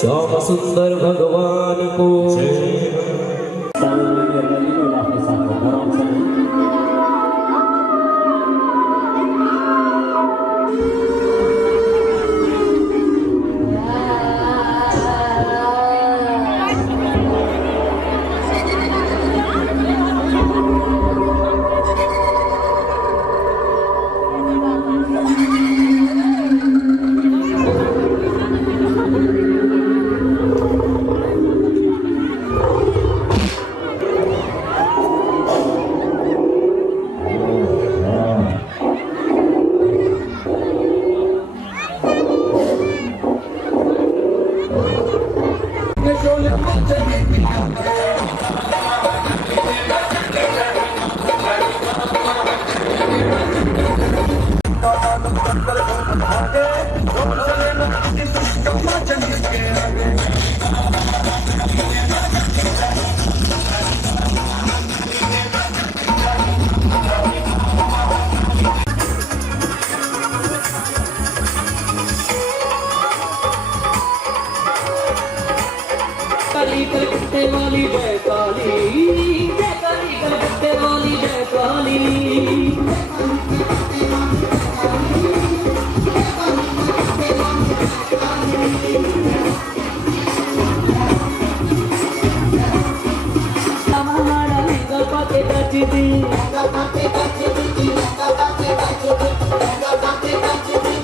श्याम सुंदर भगवान को कलकत्ते वाली जय काली, जय काली कलकत्ते वाली जय काली। हमारा लहंगा पाके बची दी, लहंगा पाके बची दी, लहंगा पाके बची दी, लहंगा पाके बची दी।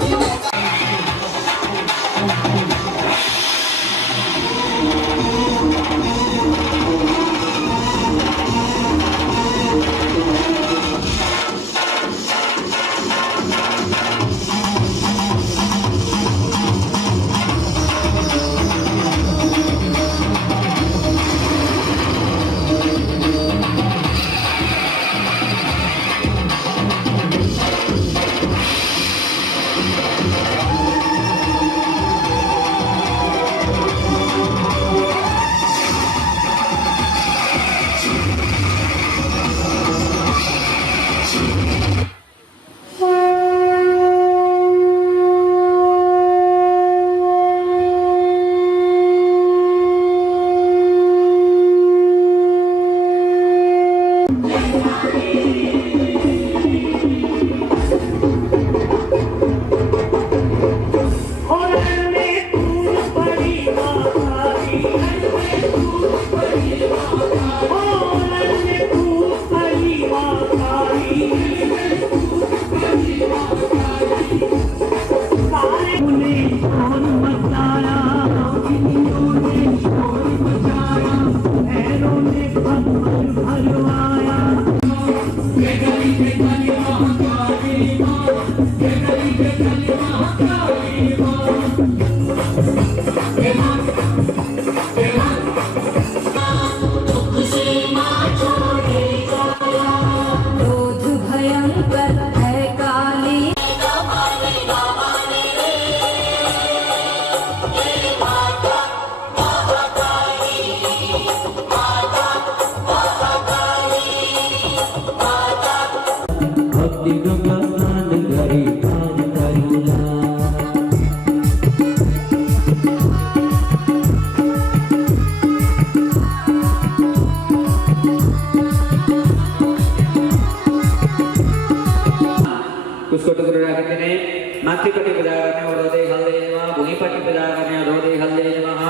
नास्तिपति पूजा करने अवरोधे हल्ले नमः भूमिपति पूजा करने अवरोधे हल्ले नमः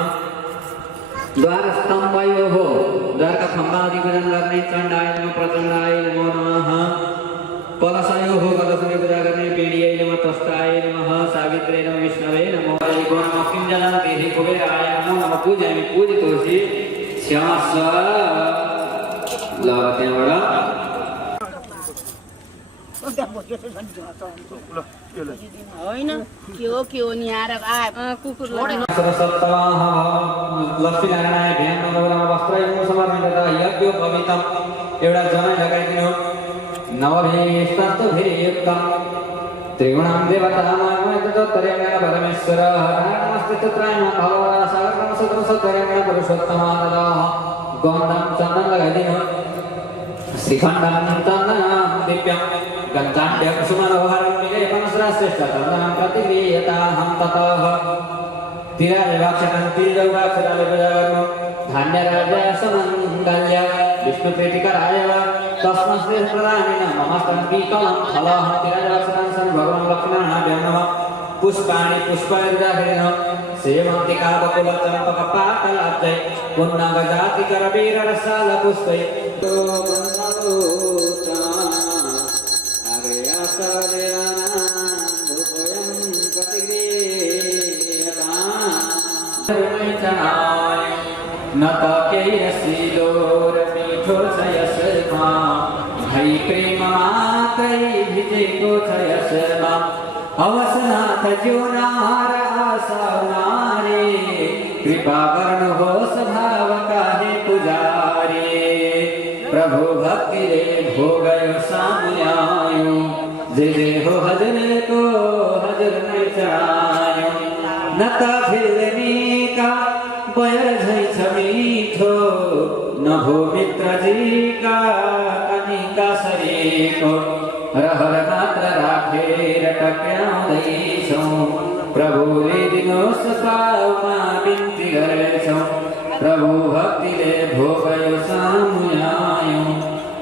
द्वार स्तंभयो हो द्वार का खंभा आदि पूजन करने चंडाय नमः प्रचंडाय नमो नमः कलशयो हो कलश में पूजा करने पीड़िये नमः तस्ताय नमः सावित्रे नमः विष्णवे नमो हरिको नमः किंजलं देहि कुबेराय नमो नमः पूजयामि पूजितोषि श्यामस्व लावते बड़ा होइन के हो नि आएर कुकुर सरसप्ताह लक्ष्मी नारायण ध्यान नगरमा वस्त्रयुग समर्पित यज्ञ पवित्रम एउटा जन लगाइदिनु नवभीष्टस्तुभिर्युक्तम त्रिगुणां देवतामागमयतत्तरेण परमेश्वर नमस्ते तत्रायण भगवान् सतरसतरेण पुरुषोत्तमादः गन्धं चन्दन लगाइदिनु श्रीखण्डं चन्दनं दिव्यं गन्धाढ्य कुसुमरोहरं निलेपनश्रेष्ठ चन्दनं प्रतिगृह्यताहं ततः तिराजवाक्षरं तिरजवाक्षराले पूजा गर्नु धान्यराजाय समङ्गल्य विष्णुप्रीतिकराय वा तस्मै प्रदानेन ममस्तङ्कीकलं फलः तिराजवाक्षरं सन् भगवान् लक्ष्मणाभ्यां नमः पुष्पाणि पुष्पैर्दाहेन सेवन्तिका बकुलचम्पकपाटलाब्जै पुन्नगजातिकरवीररसालपुष्पै अवसनाथ ज्योनार आसनारे कृपा करण हो स्वभाव काहे पुजारे प्रभु भक्ति रे हो गयो सामयायो जे जे हो हजर को हजर में चढ़ायो नत फिरनी का बयर झई छमीठो न भो मित्र जी का कनिका शरीको रहर मात्र राखे रटक्या दैछौ प्रभुले दिनोस् पाउमा बिन्ती गरेछौ प्रभु भक्तिले भोगयो सामुयायो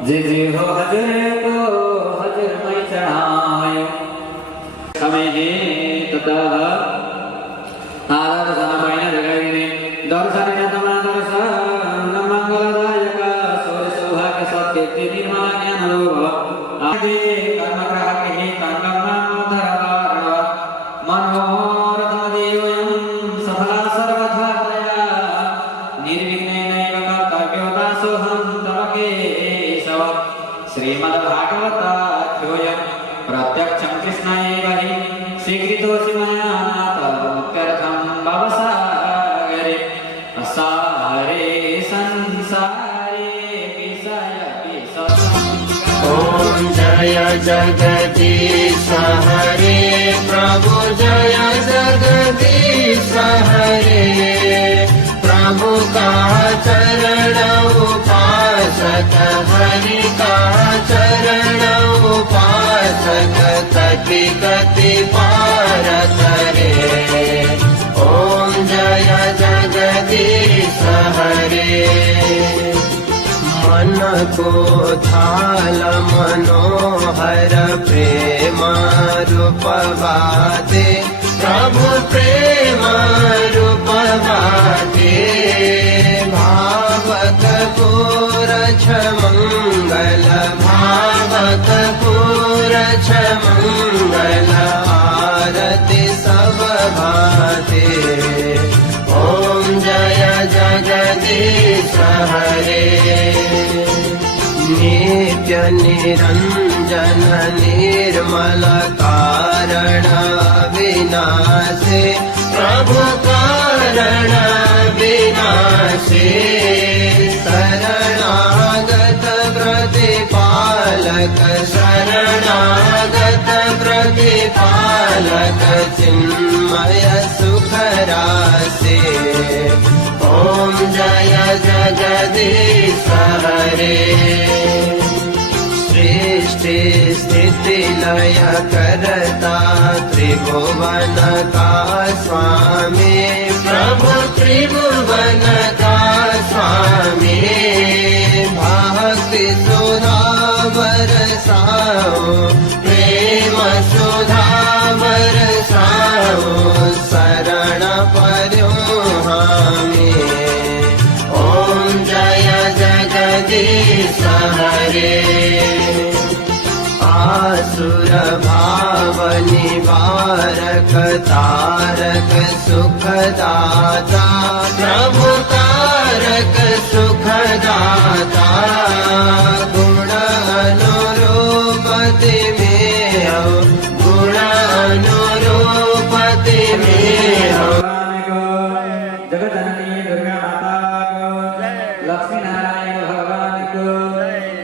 जे हो हजुरको हजुरमै चढायो समयले ततः आदर समयमा जगाइदिने दर्शनेन तमा दर्शन मङ्गलदायक सौर्य सौभाग्य सत्य निर्मल ज्ञान लोभ आदि कर्मग्राहके तङ्गमाधरवार मनोरथमदेवयं सफला सर्वथा तया निर्विघ्नेनैव कर्तव्योदासोऽहं तव केशव श्रीमद्भागवताख्योऽयं प्रत्यक्षं कृष्णैव हि स्वीकृतोऽसि मया नाथ मुक्त्यर्थं भवसागरे असारे संसारे विषयपि ओम जय जगदीश हरे प्रभु जय जगदीश हरे प्रभु का चरण उपासक हरि का चरण उपासक कति कति पार करे ओम जय जगदीश हरे मन को थाल मनोहर प्रेम रूपवादे प्रभु प्रेम रूपवादे भावक पूरछ मंगल भावक पूरछ मंगल आरती सब भाते ओम जय जगदीश हरे नित्य निरंजन निर्मल कारण विनाशे प्रभु कारण विनाशे शरणागत प्रतिपालक शरणागत प्रतिपालक चिन्मय सुख राशे ओम जय जगदीश हरे सृष्टि स्थिति लय करता त्रिभुवन का स्वामी प्रभु त्रिभुवन का स्वामी भक्ति सुधा बरसाओ प्रेम सुधा बरसाओ सहरे आसुर भाव निवारक तारक सुखदाता प्रभु तारक सुखदाता गुण अनुरूपति में गुण अनुरूपति में जगदननी दुर्गा माता को लक्ष्मी नारायण भगवान को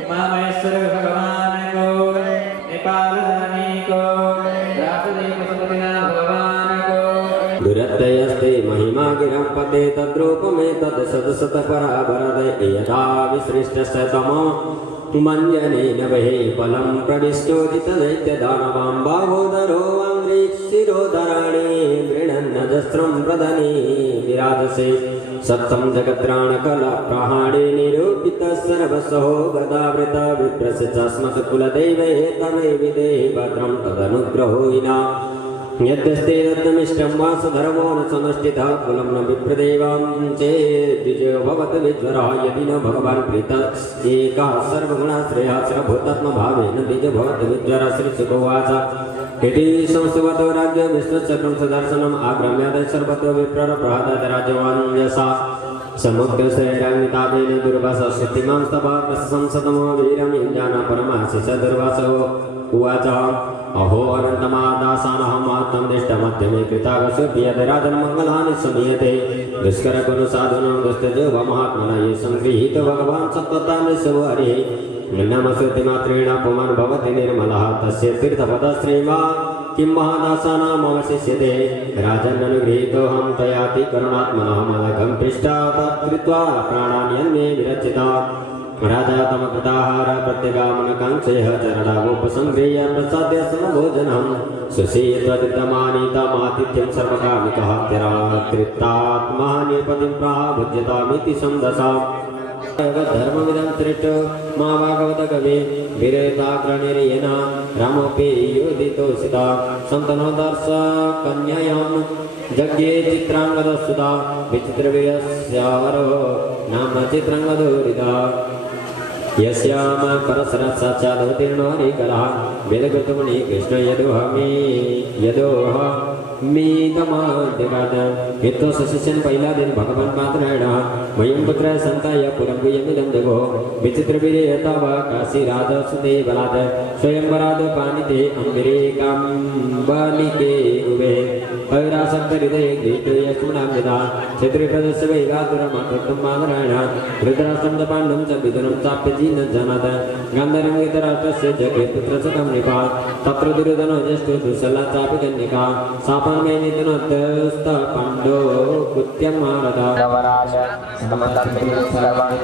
उमा महेश्वर भगवान को नेपाल धनी को रासदेव पशुपतिनाथ भगवान को दुरत्यस्ते महिमा गिरं पते तद्रूपमे तत् सदसत परावरद यथा विसृष्टस्य तमो मञ्जनेन वहे फलं प्रविष्टोदितदैत्यदानवां बाहोदरो अङ्घ्रिशिरोधराणि गृह्णन्नजस्रं प्रदने विराजसे सत्तं जगत्राणकलाप्रहाणे निरूपितः सर्वसहो गदावृत विप्रस्य चास्मत्कुलदैवे तमे विदेहि भद्रं तदनुग्रहो विना यद्यस्ते दत्तमिष्टं वासधर्मो न सनुष्ठितः कुलं न विप्रदेवां चेद्विजयो भवत विज्वरः यदि न भगवान् प्रीतः एकः सर्वगुणाश्रयः सर्वभूतात्मभावेन द्विजो भवत विज्वरः श्रीशुकोवाच इति संस्तुवतो राज्ञो विष्णुचक्रं सदर्शनम् आक्रम्याद सर्वतो विप्रर प्रहदाद राजवान् यसा समुद्रशैरान्वितावेन दुर्वासः शक्तिमां स्तवः प्रशंसतमो वीरं युञ्जाना परमाशिष दुर्वासो उवाच अहो अनन्तमादासानहमात्मं दृष्टमध्यमे कृतावसुप्रियदराजन् मङ्गलानि समीयते दुष्करकुरु साधुनं दुष्टजो महात्मना ये सङ्गृहीतो भगवान् सत्त्वतामेषु हरिः नमस्कृतिमात्रेण पुमान् भवति निर्मलः तस्य तीर्थपदश्रीवा किं महादासानामवशिष्यते राजन्ननुगृहीतोऽहं त्वयाति करुणात्मनः मलकं पृष्ठा तत्कृत्वा प्राणान्यन्मे विरचिता राजा तमकृताहार प्रत्यगामनकाङ्क्षयः चरणावोपसङ्गृह्य प्रसाद्य समभोजनं सुशीतमानीतमातिथ्यं सर्वकामिकः त्यराकृतात्मा निपतिं प्राभुज्यतामिति संदशा धर्मविदं श्रेष्ठो मा भागवत कवे विरेताग्रणिर्येन रामोऽपि योदितोषिता सन्तनो दर्श कन्यायां जज्ञे चित्राङ्गदसुता विचित्रवीर्यस्यावरो नाम चित्राङ्गदोरिता यस्याम परसरसाक्षादवतीर्णो हरिकलः वेदकृतमुनि कृष्ण यदोहमी तमाद्यगाद यत्तो सशिष्यन् पहिला दिन भगवान् पात्रायणः मयं पुत्र सन्ताय पुरं गुह्यमिदं जगो विचित्रवीर्यताव काशीराजसुदेवलात् स्वयंवराद पाणिते अम्बिरेकाम्बालिके उभे अविरासक्तहृदये गृहीतो यशुनाम्यदा क्षेत्रीप्रदस्य वैगातुरमातृत्वं मादरायण रुद्राष्ट्रं च पाण्डवं च विदुरं चाप्यजी न जानात गान्धारीं वितराष्ट्रस्य जगे पुत्रसकं निपा तत्र दुर्योधनो ज्येष्ठो दुःशला चापि कन्यका शापान्मयनिधनोऽध्यस्त पाण्डो कृत्यं मारदा नवराज समतंत्रि सर्वाणि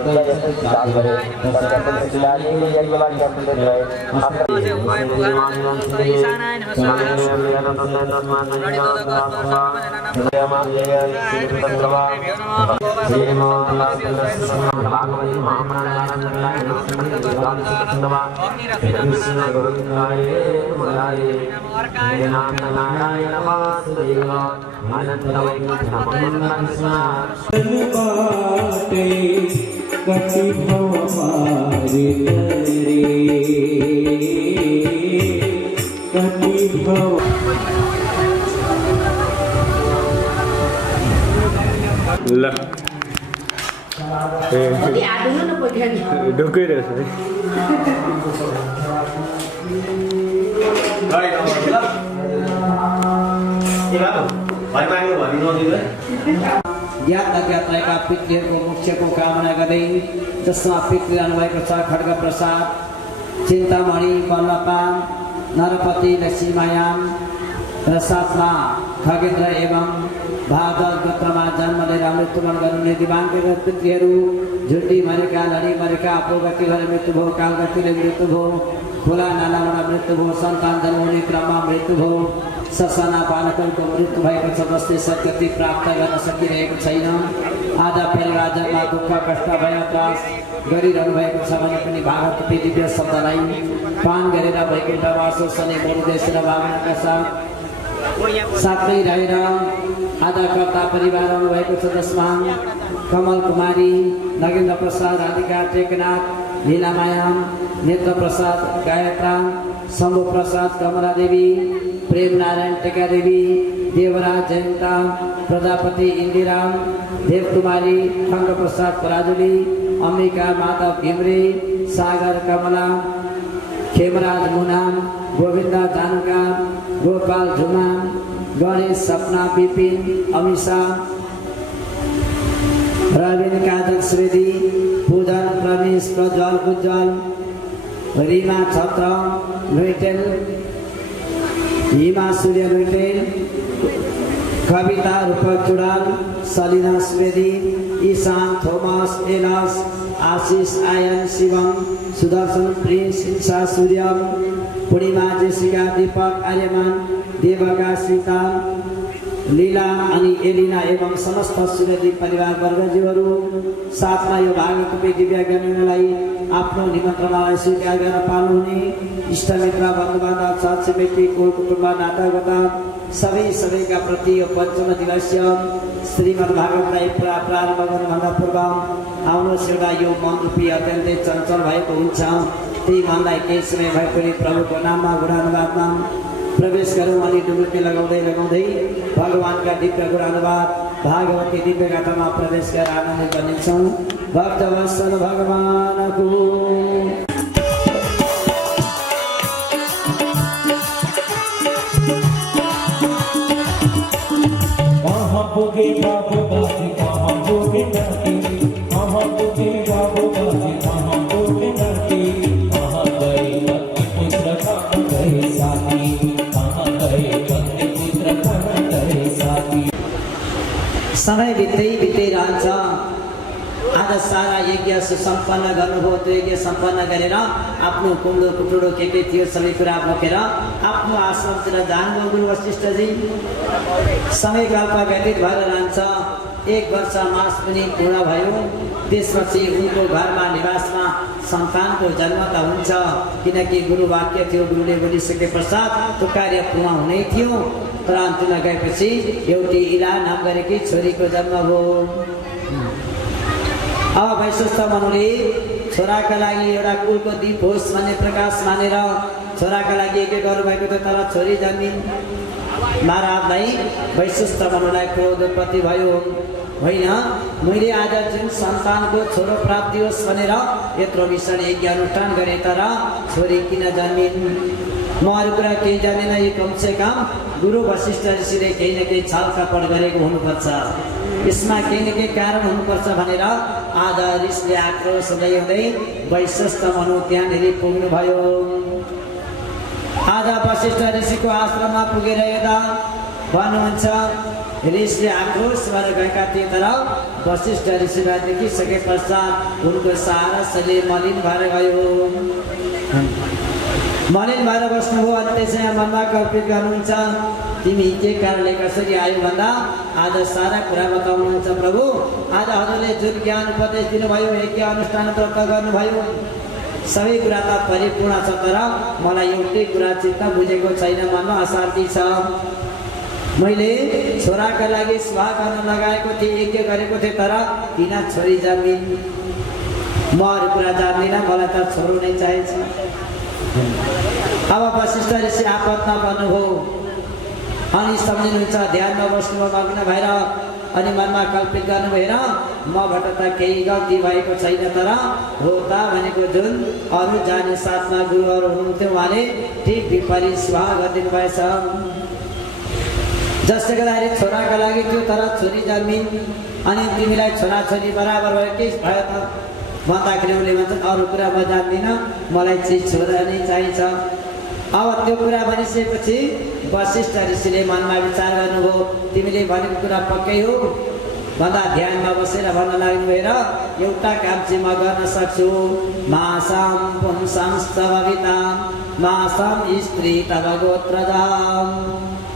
कति भवमारि रे कति भव ल ढुकै रहेछ ज्ञात अज्ञातका पितृहरूको मोक्षको कामना गर्दै जसमा पितृदान भएको छ खड्ग प्रसाद चिन्तामणि बल्लपा नरपति लक्ष्मीमायाम र साथमा खगेन्द्र एवं भादल गोत्रमा जन्म लिएर मृत्युवरण गर्नुहुने दिवाङ्ग पितृहरू झुन्डी मरेका लडी मरेका अपोगति भएर मृत्यु भयो कालगतिले मृत्यु भयो खोला नालाबाट मृत्यु भयो सन्तान जन्म हुने क्रममा मृत्यु भयो ससाना बालकहरूको मृत्यु भएको छ जसले सद्गति प्राप्त गर्न सकिरहेको छैन आज फेरि राज्यमा दुःख कष्ट भय त्रास गरिरहनु भएको छ भने पनि भारत दिव्य शब्दलाई पान गरेर वैकुण्ठवासो शनि गुरुदेश र भावनाका साथै रहेर आधाकर्ता परिवार आउनुभएको छ जसमा कमल कुमारी नगेन्द्र प्रसाद राधिका टेकनाथ लीलामायाम नेत्र प्रसाद गायत्रा शंभु प्रसाद कमला देवी प्रेम नारायण टेका देवी देवराज जयंता प्रजापति इंदिरा देवकुमारी खंड प्रसाद पराजुली अंबिका माता भीमरे सागर कमला खेमराज मुनाम गोविंदा जानका गोपाल झुमा गणेश सपना विपिन अमिषा रविन काजल स्मृति पूजन प्रमेश प्रज्वल उज्जवल रीमा छत्र लुइटेल हिमा सूर्य लुइटेल कविता रूपक चुडाल सलिना स्मृति ईशान थोमस एलास आशीष आयन शिवम सुदर्शन प्रिंस इंसा सूर्यम पूर्णिमा जेसिका दीपक आर्यमान देवका सीता लीला अनि एलिना एवं समस्त सुरदी परिवार वर्गजीवहरू साथमा यो भागवत दिव्य ज्ञानीलाई आफ्नो निमन्त्रणालाई स्वीकार गर्न पाउनुहुने इष्टमित्र बन्धुबान्धव छरछिमेकी कुल कुटुम्ब नातागोता सबैका प्रति यो पञ्चम दिवसीय श्रीमद् भागवतलाई प्रारम्भ गर्नुभन्दा पूर्व आउनुहोस् एउटा यो मन रूपी अत्यन्तै चञ्चल भएको हुन्छ त्यही मनलाई केही समय भए पनि प्रभुको नाममा गुणानुवादमा प्रवेश गरौँ अनि डुबुल्की लगाउँदै भगवानका दिव्य गुणानुवाद भागवती दिव्य गाथामा प्रवेश गरेर आनन्दित बनिन्छौँ। भक्तवत्सल भगवानको महापुगे बाबू बाजी महापुगे नटी महापुगे बाबू बाजी महापुगे नटी कहाँ गए पत्नी पुत्र कहाँ गए साथी कहाँ गए पत्नी पुत्र कहाँ गए साथी। समय बित्दै रहन्छ। आज सारा यज्ञ सुसम्पन्न गर्नुभयो। त्यो यज्ञ सम्पन्न गरेर आफ्नो कुम्डो कुटुडो के थियो सबै कुरा बोकेर आफ्नो आश्रमतिर जानुभयो गुरु वशिष्ठजी। समयकाल व्यतीत भएर रहन्छ। 1 वर्ष मास पनि पूर्ण भयो। त्यसपछि उनको घरमा निवासमा सन्तानको जन्म त हुन्छ, किनकि गुरु वाक्य थियो, गुरुले बोलिसके पश्चात त्यो कार्य पूर्ण हुनै थियो। तर अन्तिममा गएपछि एउटी इला नाम गरेकी छोरीको जन्म भयो। अब वैशिष्ट मनुले छोराका लागि एउटा कुलको दीप होस् भन्ने प्रकाश मानेर छोराका लागि के गर्नुभएको थियो, तर छोरी जन्मिन्। महाराजलाई वैशिष्ट मनुलाई क्रोध उत्पत्ति भयो। होइन, मैले आज जुन सन्तानको छोरो प्राप्ति होस् भनेर यत्रो भीषण यज्ञ अनुष्ठान गरेँ, तर छोरी किन जन्मिन्? म अरू कुरा केही जानेन। यो कमसे कम गुरु वशिष्ठ ऋषिले केही न केही छल कपट गरेको हुनुपर्छ, यसमा केही न केही कारण हुनुपर्छ भनेर आज ऋषिले आक्रोश हुँदै वैशिष्ट मनु त्यहाँनिर पुग्नुभयो। आज वशिष्ठ ऋषिको आश्रममा पुगेर हेर्दा भन्नुहुन्छ, ऋषिले आक्रोश भएर गएका थिए, तर वशिष्ठ ऋषिलाई देखिसके पश्चात उनको सारा शरीर मलिन भएर गयो। मलिन भएर बस्नुभयो। अनि त्यसै मनमा कल्पित गर्नुहुन्छ, तिमी के कारणले कसरी आयो भन्दा आज सारा कुरा बताउनुहुन्छ। प्रभु, आज हजुरले जुन ज्ञान उपदेश दिनुभयो, यज्ञ अनुष्ठान व्रत गर्नुभयो, सबै कुरा त परिपूर्ण छ, तर मलाई एउटै कुरा चित्त बुझेको छैन, मनमा अशान्ति छ। मैले छोराका लागि स्वाहा गर्न लगाएको थिएँ, यज्ञ गरेको थिएँ, तर किन छोरी जन्मिन्? म अरू कुरा जान्दिनँ, मलाई त छोरो नै चाहिन्छ। अब वशिष्ठ ऋषि आपत्मा बन्नुभयो। अनि सम्झिनुहुन्छ, ध्यानमा बस्नुभयो मग्न भएर। अनि मनमा कल्पित गर्नुभएर मबाट त केही गल्ती भएको छैन, तर होता भनेको जुन अरू जाने साथमा गुरुहरू हुनुहुन्थ्यो, उहाँले ठिक विपरीत स्वाहा गरिदिनु भएछ। जसले गर्दाखेरि छोराका लागि थियो, तर छोरी जन्मिन्। अनि तिमीलाई छोराछोरी बराबर भयो के भयो त भन्दाखेरि उसले भन्छ, अरू कुरा म जान्दिनँ, मलाई चाहिँ छोरा नै चाहिन्छ। अब त्यो कुरा भनिसकेपछि वशिष्ठ ऋषिले मनमा विचार गर्नुभयो, तिमीले भनेको कुरा पक्कै हो भन्दा ध्यानमा बसेर भन्न लाग्नु भएर एउटा काम चाहिँ म गर्न सक्छु। मासाम पुंसांस्तवविता मासाम स्त्री तव गोत्रजाम।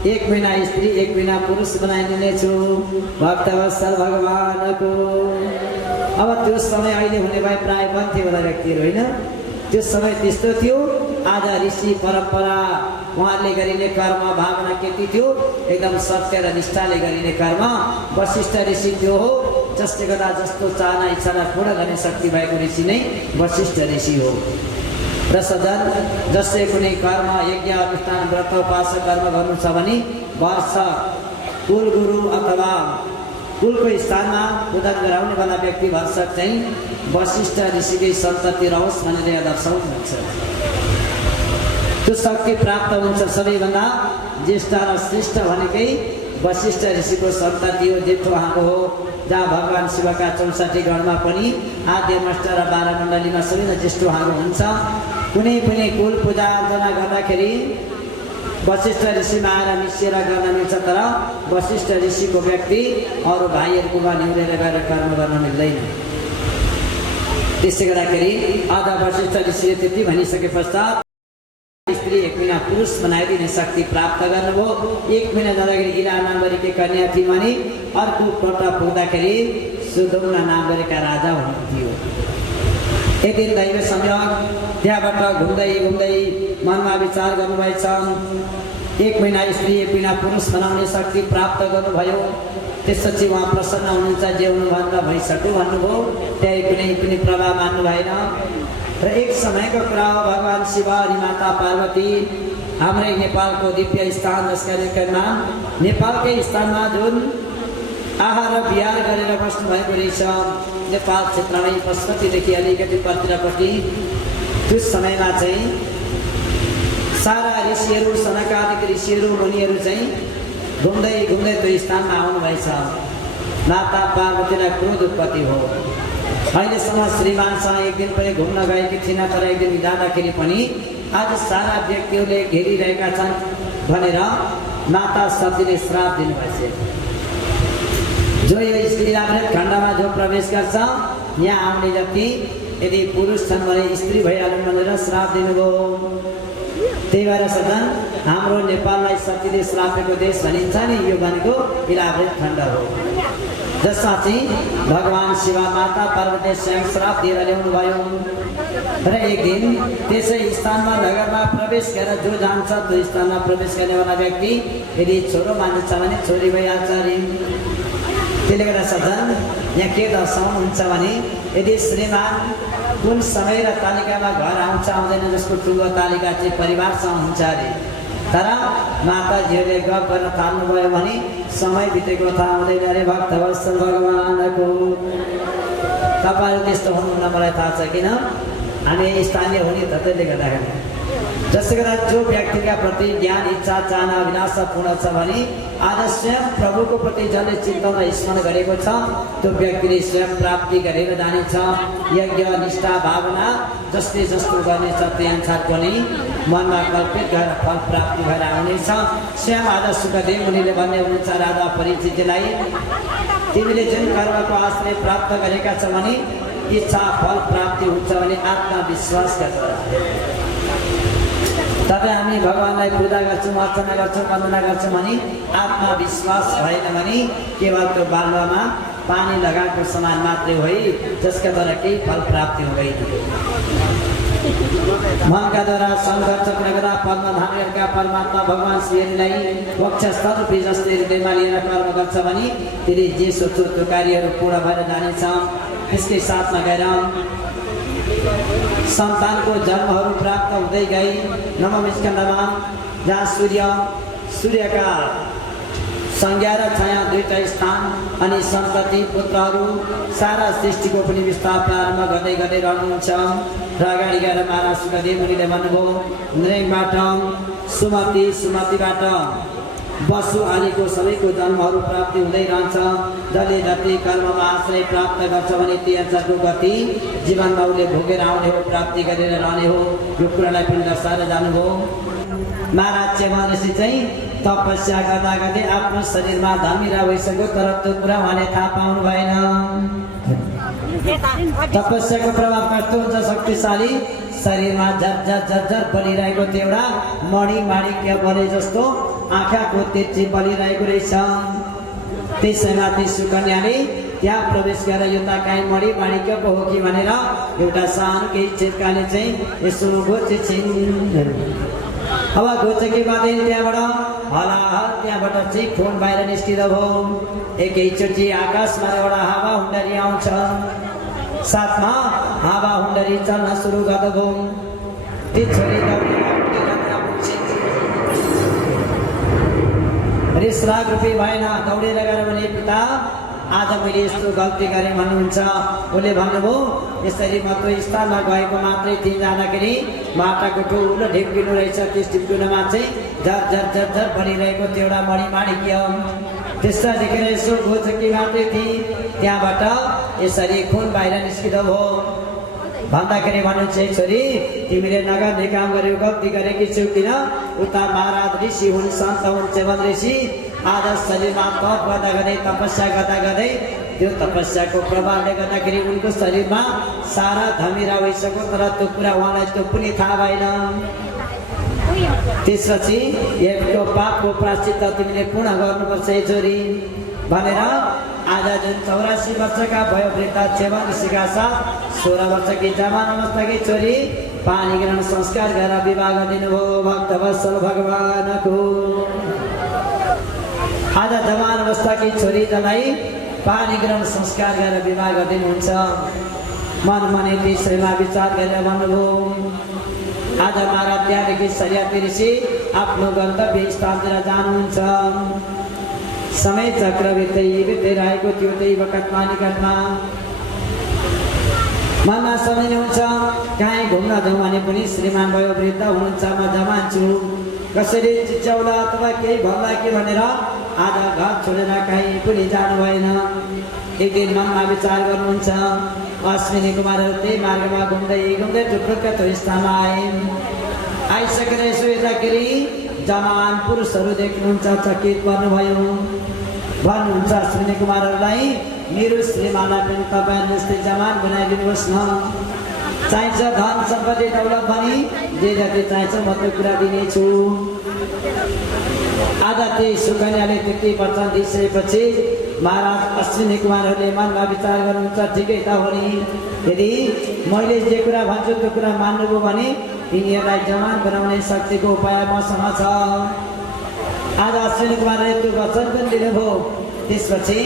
1 महिना स्त्री 1 महिना पुरुष बनाइदिनेछु भक्तवत्सल भगवानको। अब त्यो समय अहिले हुने भए प्राय बन्थे होला व्यक्तिहरू, होइन? त्यो समय त्यस्तो थियो। आज ऋषि परम्परा उहाँले गरिने कर्म भावना के थियो? एकदम सत्य र निष्ठाले गरिने कर्म। वशिष्ठ ऋषि त्यो हो जसले गर्दा जस्तो चाहना इच्छालाई पूर्ण गर्ने शक्ति भएको ऋषि नै वशिष्ठ ऋषि हो। र सजन जसले कुनै कर्म यज्ञ अनुष्ठान व्रत उपासना कर्म गर्नु छ भने वर्ष कुल गुरु अथवा कुलको स्थानमा पूजन गराउनेवाला व्यक्ति वर्षक चाहिँ वशिष्ठ ऋषिकै सन्तति रहोस् भनेर दर्शाउनुहुन्छ। त्यो शक्ति प्राप्त हुन्छ सबैभन्दा ज्येष्ठ र श्रेष्ठ भनेकै वशिष्ठ ऋषिको सन्तति हो, जेठो उहाँको हो। जहाँ भगवान शिवका 64 गणमा पनि आद्य मास्टर र 12 मण्डलीमा सबैभन्दा ज्येष्ठ उहाँको हुन्छ। कुनै पनि कुल पूजा अर्चना गर्दाखेरि वशिष्ठ ऋषिमा आएर मिसिएर गर्न मिल्छ, तर वशिष्ठ ऋषिको व्यक्ति अरू भाइहरूकोमा निहुरेर गएर कर्म गर्न मिल्दैन। त्यसै गर्दाखेरि अझ वशिष्ठ ऋषिले त्यति भनिसके पश्चात स्त्री 1 महिना पुरुष बनाइदिने शक्ति प्राप्त गर्नुभयो। 1 महिना जाँदाखेरि इला नाम गरेकी कन्या थिइन् भने अर्को पल्ट पुग्दाखेरि सुदुम्ना नाम गरेका राजा हुनुहुन्थ्यो। एक दिन दैव संयोग त्यहाँबाट घुम्दै घुम्दै मनमा विचार गर्नुभएछ। 1 महिना स्त्री 1 महिना पुरुष बनाउने शक्ति प्राप्त गर्नुभयो। त्यसपछि उहाँ प्रसन्न हुनुहुन्छ, जे हुनुभन्दा भइसक्यो भन्नुभयो। त्यही कुनै प्रभाव मान्नु भएन। र एक समयको कुरा हो, भगवान शिव अनि माता पार्वती हाम्रै नेपालको दिव्य स्थान जसका नाम नेपालकै स्थानमा जुन आहार विहार गरेर बस्नु भएको रहेछ नेपाल क्षेत्रमै पशुपतिदेखि अलिकति पतिरपट्टि। त्यो समयमा चाहिँ सारा ऋषिहरू सनकादिक ऋषिहरू मुनिहरू चाहिँ घुम्दै घुम्दै त्यो स्थानमा आउनुभएछ। माता पार्वतीलाई क्रोध उत्पत्ति हो। अहिलेसम्म श्रीमानसँग एक दिन पनि घुम्न गएकी थिइनँ, तर एक दिन जाँदाखेरि पनि आज सारा व्यक्तिहरूले घेरिरहेका छन् भनेर माता सतीले श्राप दिनुभएछ। जो यो स्त्री राम्रै खण्डमा जो प्रवेश गर्छ यहाँ आउने जति यदि पुरुष छन् भने स्त्री भइहाल्नु भनेर श्राप दिनुभयो। त्यही भएर सदन हाम्रो नेपाललाई सतीले श्रापेको देश भनिन्छ नि, यो भनेको इलाहाबाद खण्ड हो, जसमा चाहिँ भगवान शिव माता पार्वती स्वयं श्राप दिएर ल्याउनु भयो। र एक दिन त्यसै स्थानमा नगरमा प्रवेश गरेर जो जान्छ त्यो स्थानमा प्रवेश गर्नेवाला व्यक्ति यदि छोरो मान्छे छ भने छोरी भइहाल्छ अरे। त्यसले गर्दा सदन यहाँ के दर्शाउनुहुन्छ भने यदि श्रीमान कुन समय र तालिकामा घर आउँछ आउँदैन जसको ठुलो तालिका चाहिँ परिवारसँग हुन्छ अरे, तर माताजीहरूले गफ गर्न थाल्नुभयो भने समय बितेको थाहा हुँदैन अरे। भक्तवत्सल भगवानको तपाईँहरू त्यस्तो हुनुहुन्न मलाई थाहा छ, किन हामी स्थानीय हुने त त्यसले गर्दाखेरि। जसले गर्दा जो व्यक्तिका प्रति ज्ञान इच्छा चाहना अभिलाषा पूर्ण छ भने आज स्वयं प्रभुको प्रति जसले चिन्ताउन स्मरण गरेको छ त्यो व्यक्तिले स्वयं प्राप्ति गरेर जानेछ। यज्ञ निष्ठा भावना जसले जस्तो गर्नेछ त्यही अनुसारको नै मनमा कल्पित गरेर फल प्राप्ति भएर आउनेछ। स्वयं आज सुखदेव मुनिले भन्ने हुनुहुन्छ राजा परीक्षितलाई, तिमीले जुन कर्मको आश्रय प्राप्त गरेका छौ भने इच्छा फल प्राप्ति हुन्छ भने आत्मविश्वास गर। तपाईँ हामी भगवानलाई पूजा गर्छौँ, अर्चना गर्छौँ, वन्दना गर्छौँ भने आत्मविश्वास भएन भने केवल त्यो बालुवामा पानी लगाएको समान मात्रै हो, जसका द्वारा केही फल प्राप्ति हुँदैन। मनका द्वारा सङ्घर्ष नगर्दा पद्मधामका परमात्मा भगवान श्रीहरिलाई वक्षस्थल रूपी जसले हृदयमा लिएर कर्म गर्छ भने त्यसले जे सोच्यो त्यो कार्यहरू पूर्ण भएर जानेछ। त्यसकै साथमा गएर सन्तानको जन्महरू प्राप्त हुँदै गई। नवम स्कन्धमा जहाँ सूर्यका संज्ञा र छाया दुईटा स्थान अनि सन्तति पुत्रहरू सारा सृष्टिको पनि विस्तार प्रारम्भ गर्दै गर्दै रहनुहुन्छ। र अगाडि गएर महाराज सुखदेव मुनिले भन्नुभयो, नृङबाट सुमति, सुमतिबाट वसु आदिको सबैको जन्महरू प्राप्ति हुँदै रहन्छ। जसले जति कर्ममा आश्रय प्राप्त गर्छ भने ती अनुसारको गति जीवनमा उसले भोगेर आउने हो, प्राप्ति गरेर रहने हो। यो कुरालाई पनि दर्शाएर जानुभयो। महाराज चेमा ऋषि चाहिँ तपस्या गर्दा गर्दै आफ्नो शरीरमा धमिरा भइसक्यो, तर त्यो कुरा उहाँले थाहा पाउनु भएन। तपस्याको प्रभाव कस्तो हुन्छ शक्तिशाली, शरीरमा झरझर झरझर बलिरहेको थियो। एउटा मणि माणिक्य बले जस्तो आँखाको तेजी बलिरहेको रहेछ। त्यसैमा ती सुकन्याले त्यहाँ प्रवेश गरेर यो त काहीँ मणि माणिक्यको हो कि भनेर एउटा सानो केही चिर्काले चाहिँ यसो घोचेछिन्। अब घोचेकी बाँधेन त्यहाँबाट हलाहल त्यहाँबाट चाहिँ खुन बाहिर निस्किँदो भयो एकैचोटि आकाशमा एउटा हावा हुन्डरी आउँछ साथमा हावा हुन्डरी चल्न सुरु गर्दो भयो ती छोरी रिसराग रूपी भएन दौडेर गएर भने पिता आज मैले यस्तो गल्ती गरेँ भन्नुहुन्छ उसले भन्नुभयो यसरी म त्यो स्थानमा गएको मात्रै थिएँ जाँदाखेरि माटाको ठुलो ढिप्किनु रहेछ त्यस ढिप्किनुमा चाहिँ झर झर झर झर बनिरहेको त्यो एउटा मणिमाणिक्य त्यसलाई देखेर यसो गोचकी मात्रै थिएँ त्यहाँबाट यसरी खुन बाहिर निस्किँदो भयो भन्दाखेरि भन्नुहुन्छ छोरी तिमीले नगर्ने काम गर्यो गल्ती गरेकी छौ किन उता महाराज ऋषि हुन् सन्त हुन् चेवन ऋषि आज शरीरमा तप गर्दा गर्दै तपस्या गर्दा गर्दै त्यो तपस्याको प्रभावले गर्दाखेरि उनको शरीरमा सारा धमिरा भइसक्यो तर त्यो कुरा उहाँलाई त्यो पनि थाहा भएन त्यसपछि यो पापको प्रायश्चित्त तिमीले पूर्ण गर्नुपर्छ छोरी भनेर आज जुन 84 वर्षका भयो वृद्ध चेवन ऋषिका साथ 16 वर्षकी जवान अवस्थाकी छोरी पानी ग्रहण संस्कार गरेर विवाह गरिदिनुभयो भक्तवत्सल भगवानको आज जवान अवस्थाकी छोरी जलाई पानी ग्रहण संस्कार गरेर विवाह गरिदिनुहुन्छ मन मने त्यसैमा विचार गरेर भन्नुभयो आज महाराज त्यहाँदेखि सरियाती ऋषि आफ्नो गन्तव्य स्थानतिर जानुहुन्छ समय चक्र बित्दै रहेको थियो त्यही वखतमा निकटमा मनमा सम्झिनुहुन्छ कहीँ घुम्न जाउँ भने पनि श्रीमान भयो वृद्ध हुनुहुन्छ म जवान छु कसरी चिच्याउला अथवा केही भन्ला कि भनेर आज घर छोडेर कहीँ पनि जानु भएन एक दिन मनमा विचार गर्नुहुन्छ अश्विनी कुमारहरू त्यही मार्गमा घुम्दै घुम्दै टुक्टुक्क त्यो स्थानमा आइसकेर यसो हेर्दाखेरि जवान पुरुषहरू देख्नुहुन्छ चकित पर्नुभयो भन्नुहुन्छ अश्विनी कुमारहरूलाई मेरो श्रीमानलाई पनि तपाईँहरूले यस्तै जवान बनाइदिनुहोस् न चाहिन्छ धन सम्पत्ति दौलत पनि जे जति चाहिन्छ म त्यो कुरा दिनेछु आज त्यही सुकन्याले त्यति वचन दिइसकेपछि महाराज अश्विनी कुमारहरूले मनमा विचार गर्नुहुन्छ ठिकै त हो नि यदि मैले जे कुरा भन्छु त्यो कुरा मान्नुभयो भने यिनीहरूलाई जवान बनाउने शक्तिको उपाय मसँग छ आज अश्विनी कुमारले त्यो वचन पनि दिनुभयो त्यसपछि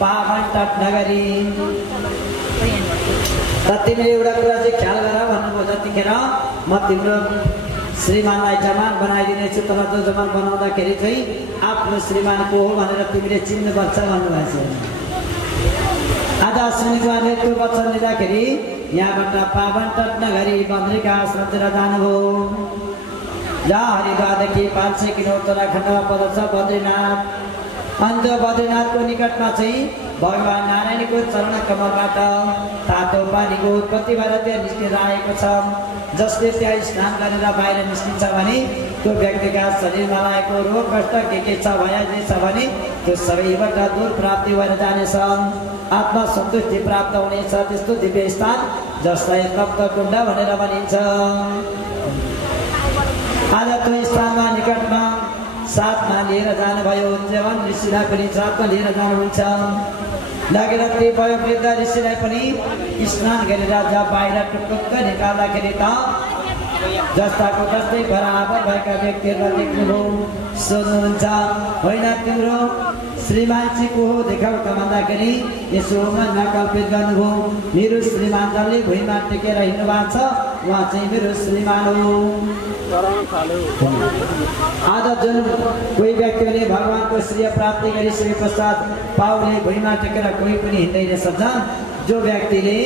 पावन तट नगरी तिमीले एउटा कुरा चाहिँ ख्याल गर भन्नुभयो जतिखेर म तिम्रो श्रीमानलाई जवान बनाइदिनेछु तर त्यो जवान बनाउँदाखेरि चाहिँ आफ्नो श्रीमान को हो भनेर तिमीले चिन्नुपर्छ भन्नुभएको छ आज अश्विनी कुमारले त्यो वचन दिँदाखेरि यहाँबाट पावन तट नगरी बद्रिका आश्रमतिर जानुभयो जहाँ हरिद्वारदेखि 500 किलो उत्तराखण्डमा पर्दछ बद्रीनाथ अन्त बद्रीनाथको निकटमा चाहिँ भगवान नारायणको चरण कमलबाट तातो पानीको उत्पत्ति भएर त्यहाँ निस्केर आएको छ जसले त्यहाँ स्नान गरेर बाहिर निस्किन्छ भने त्यो व्यक्तिका शरीरमा लागेको रोग कष्ट के छ भया जे छ भने त्यो सबैबाट दूर प्राप्ति भएर जानेछ आत्मा सन्तुष्टि प्राप्त हुनेछ त्यस्तो दिव्य स्थान जसलाई तप्त कुण्ड भनेर भनिन्छ आज त्यो स्थानमा निकटमा साथमा लिएर जानुभयो जवान ऋषिलाई पनि साथमा लिएर जानुहुन्छ लगेर त्यो भयो वृद्ध ऋषिलाई पनि स्नान गरेर जब बाहिर टुक्टुक्क निकाल्दाखेरि त जस्ताको जस्तै बराबर भएका व्यक्तिहरूलाई देख्नुभयो सोध्नुहुन्छ होइन तिम्रो श्रीमान चाहिँ को हो देखाउ त भन्दाखेरि यसो मनमा कल्पित गर्नुभयो मेरो श्रीमान जसले भुइँमा टेकेर हिँड्नु भएको छ उहाँ चाहिँ मेरो श्रीमान हो आज जुन कोही व्यक्तिले भगवानको श्रेय प्राप्ति गरिसके पश्चात पाउले भुइँमा टेकेर कोही पनि हिँड्दैन सक्छ जो व्यक्तिले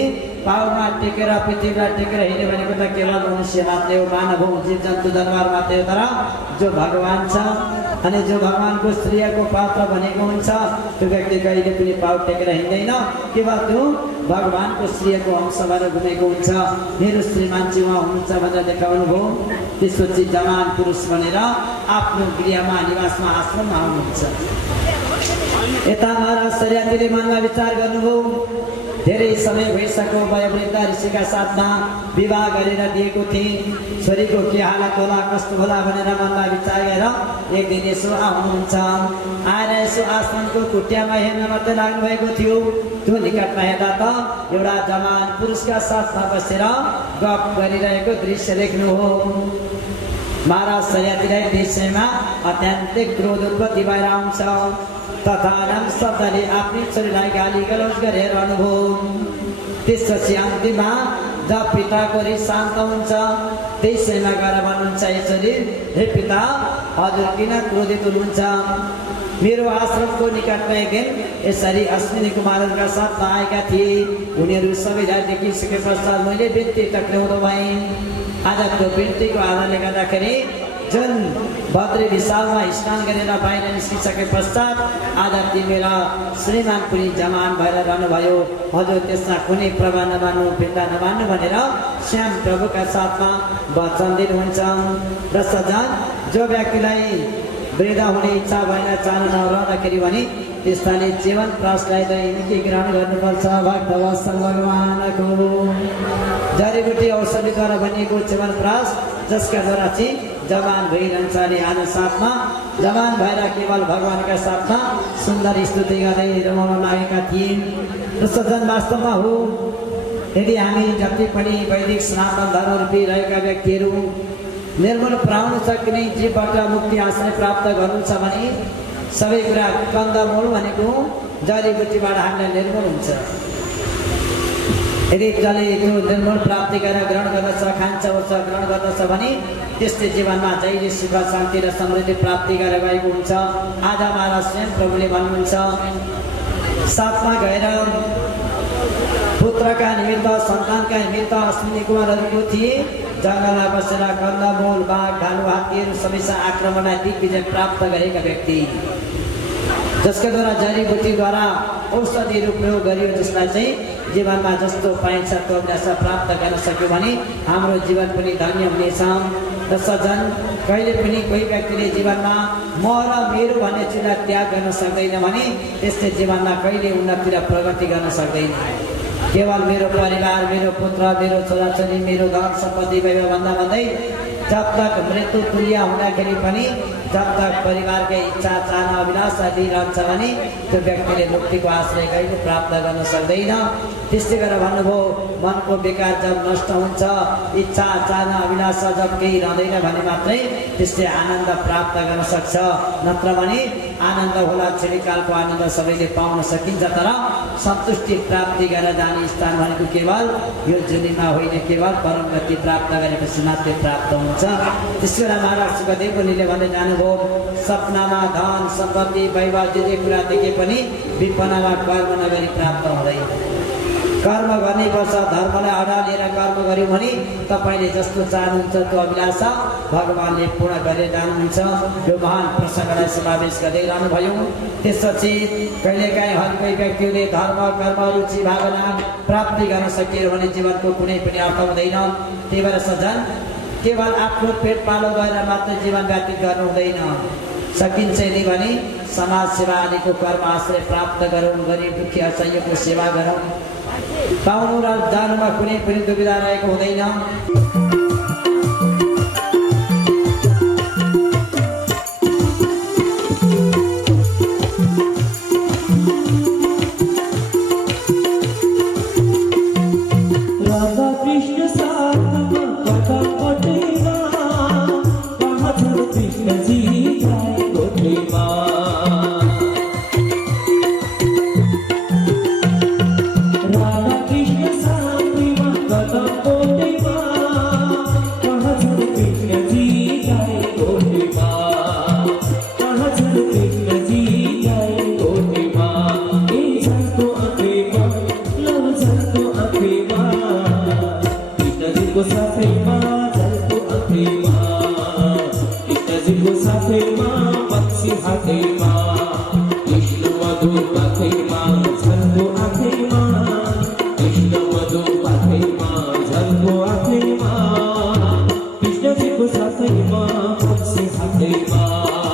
पाउमा टेकेर पृथ्वीलाई टेकेर हिँड्यो भनेको त केवल मनुष्य मात्रै हो मानव हो जीव जन्तु जनावर मात्रै हो तर जो भगवान छ अनि जो भगवानको श्रेयको पात्र बनेको हुन्छ त्यो व्यक्ति कहिले पनि पाउ टेकेर हिँड्दैन केवल त्यो भगवानको श्रेयको अंश भएर घुमेको हुन्छ मेरो श्रीमान चाहिँ उहाँ हुनुहुन्छ भनेर देखाउनु भयो त्यसपछि जवान पुरुष बनेर आफ्नो गृहमा निवासमा आश्रममा आउनुहुन्छ यता महाराज सरियातीले मनमा विचार गर्नुभयो धेरै समय भइसक्यो वयोवृद्ध ऋषिका साथमा विवाह गरेर दिएको थिएँ छोरीको के हालत होला कस्तो होला भनेर मनमा विचार गरेर एक दिन यसो आउनुहुन्छ आएर यसो आश्रमको कुटियामा हेर्न मात्रै लाग्नु भएको थियो त्यो निकटमा हेर्दा त एउटा जवान पुरुषका साथमा बसेर गफ गरिरहेको दृश्य देख्नु हो महाराज सयाजीलाई विषयमा अत्यन्तै क्रोध उत्पत्ति भएर आउँछ तथा नाम शब्दले आफ्नै छोरीलाई गाली गलौज गरेर अनुभव त्यसपछि अन्तिममा जब पिताको रिस शान्त हुन्छ त्यसैमा गएर भन्नुहुन्छ हे छोरी हे पिता हजुर किन क्रोधित हुनुहुन्छ मेरो आश्रमको निकटमा एक दिन यसरी अश्विनी कुमारहरूका साथमा आएका थिए उनीहरू सबैलाई देखिसके पश्चात मैले बिन्ती टक्राउँदो भएँ आज त्यो बिन्तीको आधारले गर्दाखेरि जुन भद्रे विशालमा स्नान गरेर बाहिर निस्किसके पश्चात आज तिमीला श्रीमान पनि जमान भएर रहनुभयो हजुर त्यसमा कुनै प्रभाव नमान्नु भिन्दा नमान्नु भनेर श्याम प्रभुका साथमा वचन दिनुहुन्छ र सजन जो व्यक्तिलाई वृद्ध हुने इच्छा भएन चाहनु नरहँदाखेरि भने त्यस्ताले जीवन प्रासलाई दैनिकी ग्रहण गर्नुपर्छ भक्तवत्सल भगवानको जडीबुटी औषधिद्वारा बनिएको जीवन प्रास जसका द्वारा चाहिँ जवान भइरहन्छ अनि आज साथमा जवान भएर केवल भगवानका साथमा सुन्दर स्तुति गर्दै रमाउन लागेका थिए र सज्जन वास्तवमा हो यदि हामी जति पनि वैदिक सनातन धर्मरूपी रहेका व्यक्तिहरू निर्मल प्राउन सक्ने जीवबाट मुक्ति आश्रय प्राप्त गर्नु छ भने सबै कुरा कन्दमूल भनेको जडीबुटीबाट हामीलाई निर्मल हुन्छ यदि जसले त्यो निर्मल प्राप्ति गरेर ग्रहण गर्दछ खान्छ उच्च ग्रहण गर्दछ भने त्यस्तै जीवनमा जहिले सुख शान्ति र समृद्धि प्राप्ति गरेर गएको हुन्छ आज महाराज स्वयं प्रभुले भन्नुहुन्छ साथमा गएर पुत्रका निमित्त सन्तानका निमित्त अश्विनी कुमारहरूको थिए जङ्गलमा बसेर कन्दमूल बाघ भालु हात्तीहरू सबैसँग आक्रमणलाई दिग्विजय प्राप्त गरेका व्यक्ति जसका द्वारा जडीबुटीद्वारा औषधिहरू प्रयोग गरियो जसलाई चाहिँ जीवनमा जस्तो पाइन्छ त्यो अभ्यास प्राप्त गर्न सक्यो भने हाम्रो जीवन पनि धन्य हुनेछ र सज्जन कहिले पनि कोही व्यक्तिले जीवनमा म र मेरो भन्ने चिजलाई त्याग गर्न सक्दैन भने त्यस्तै जीवनमा कहिले उन्नति र प्रगति गर्न सक्दैन केवल मेरो परिवार मेरो पुत्र मेरो छोराछोरी मेरो धन सम्पत्ति वैभव भन्दा भन्दै जब तक मृत्यु तुल्य हुँदाखेरि पनि जब तक परिवारकै इच्छा चाहना अभिलाषा दिइरहन्छ भने त्यो व्यक्तिले मुक्तिको आश्रय कहिले प्राप्त गर्न सक्दैन त्यस्तै गरेर भन्नुभयो मनको विकार जब नष्ट हुन्छ इच्छा चाहना अभिलाषा जब केही रहँदैन भने मात्रै त्यसले आनन्द प्राप्त गर्न सक्छ नत्र भने आनन्द होला क्षणिकालको आनन्द सबैले पाउन सकिन्छ तर सन्तुष्टि प्राप्ति गरेर जाने स्थान भनेको केवल यो जुनीमा होइन केवल परम गति प्राप्त गरेपछि मात्रै प्राप्त हुन्छ त्यसो बेला महाराज सुखदेव मुनिले भन्दै जानुभयो सपनामा धन सम्पत्ति वैभव जे कुरा देखे पनि विपनामा कर्म नगरी प्राप्त हुँदैन कर्म गर्नुपर्छ धर्मलाई अडालेर कर्म गर्यो भने तपाईँले जस्तो चाहनुहुन्छ त्यो अभिलाषा भगवानले पूर्ण गरेर जानुहुन्छ यो महान प्रसङ्गलाई समावेश गर्दै रहनुभयो त्यसपछि कहिलेकाहीँ हर कोही व्यक्तिले धर्म कर्म रुचि भावना प्राप्ति गर्न सकियो भने जीवनको कुनै पनि अर्थ हुँदैन त्यही भएर सज्जन केवल आफ्नो पेट पालो गरेर मात्र जीवन व्यतीत गर्नु हुँदैन सकिन्छ यदि भने समाज सेवा आदिको कर्म आश्रय प्राप्त गरौँ गरिब दुखी असहायको सेवा गरौँ पाउनु र जानुमा कुनै पनि दुविधा रहेको हुँदैन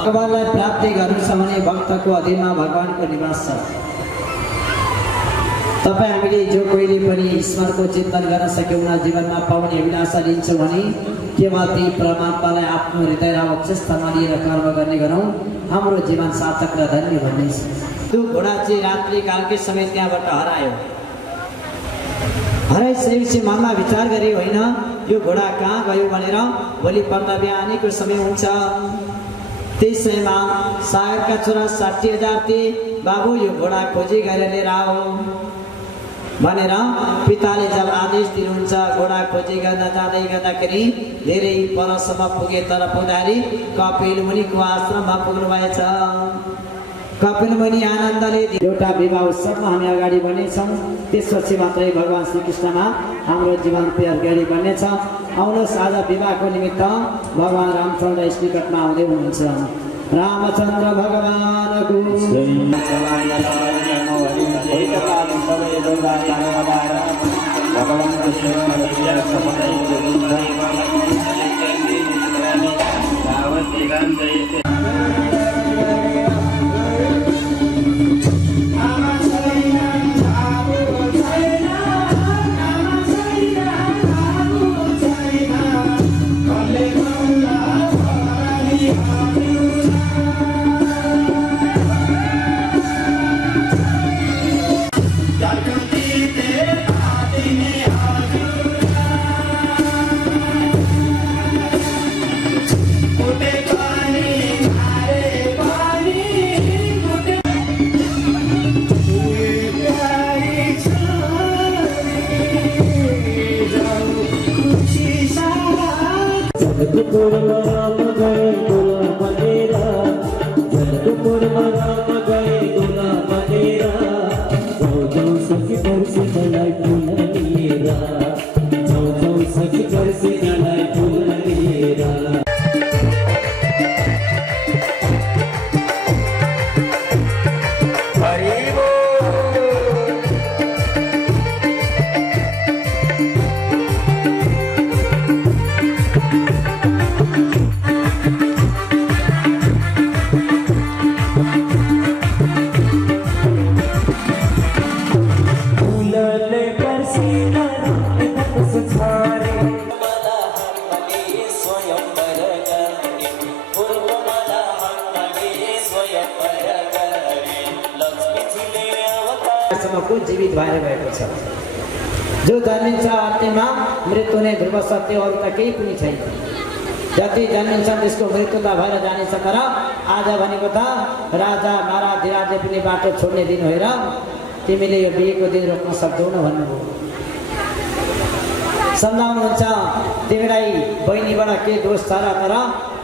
भगवानलाई प्राप्ति गर्नु छ भने भक्तको अधीनमा भगवानको निवास छ तपाईँ हामीले जो कोहीले पनि ईश्वरको चिन्तन गर्न सक्यौँ न जीवनमा पाउने अभिलाषा लिन्छौँ भने केवल ती परमात्मालाई आफ्नो हृदय र वक्षस्थलमा लिएर कर्म गर्ने गरौँ हाम्रो जीवन सार्थक र धन्य हुनेछ त्यो घोडा चाहिँ रात्रि कालकै समय त्यहाँबाट हरायो हराइसकेपछि मनमा विचार गरे होइन यो घोडा कहाँ गयो भनेर भोलिपल्ट बिहानीको समय हुन्छ। त्यस समयमा सागरका छोरा 60,000 थिए। बाबु यो घोडा खोजी गरेर लिएर आओ भनेर पिताले जब आदेश दिनुहुन्छ घोडा खोजी गर्न जाँदै गर्दाखेरि धेरै परसम्म पुगे। तर पुजारी कपिल मुनिको आश्रममा पुग्नु भएछ। कपिल मुनि आनन्दले एउटा विवाह उत्सवमा हामी अगाडि बढ्नेछौँ। त्यसपछि मात्रै भगवान् श्रीकृष्णमा हाम्रो जीवन अगाडि बढ्नेछ। आउनुहोस् आज विवाहको निमित्त भगवान् रामचन्द्र यस निकटमा आउँदै हुनुहुन्छ। रामचन्द्र भगवानको जीवित भएर गएको छ। जो जन्मिन्छ अन्त्यमा मृत्यु नै ध्रुव सत्य, अरू त केही पनि छैन। जति जन्मिन्छ त्यसको मृत्यु त भएर जानेछ। तर आज भनेको त राजा महाराज धीराजले पनि बाटो छोड्ने दिन हो र तिमीले यो बिहेको दिन रोक्न सक्दैनौ भन्नुभयो। सम्झाउनुहुन्छ तिमीलाई बहिनीबाट के दोष छ र, तर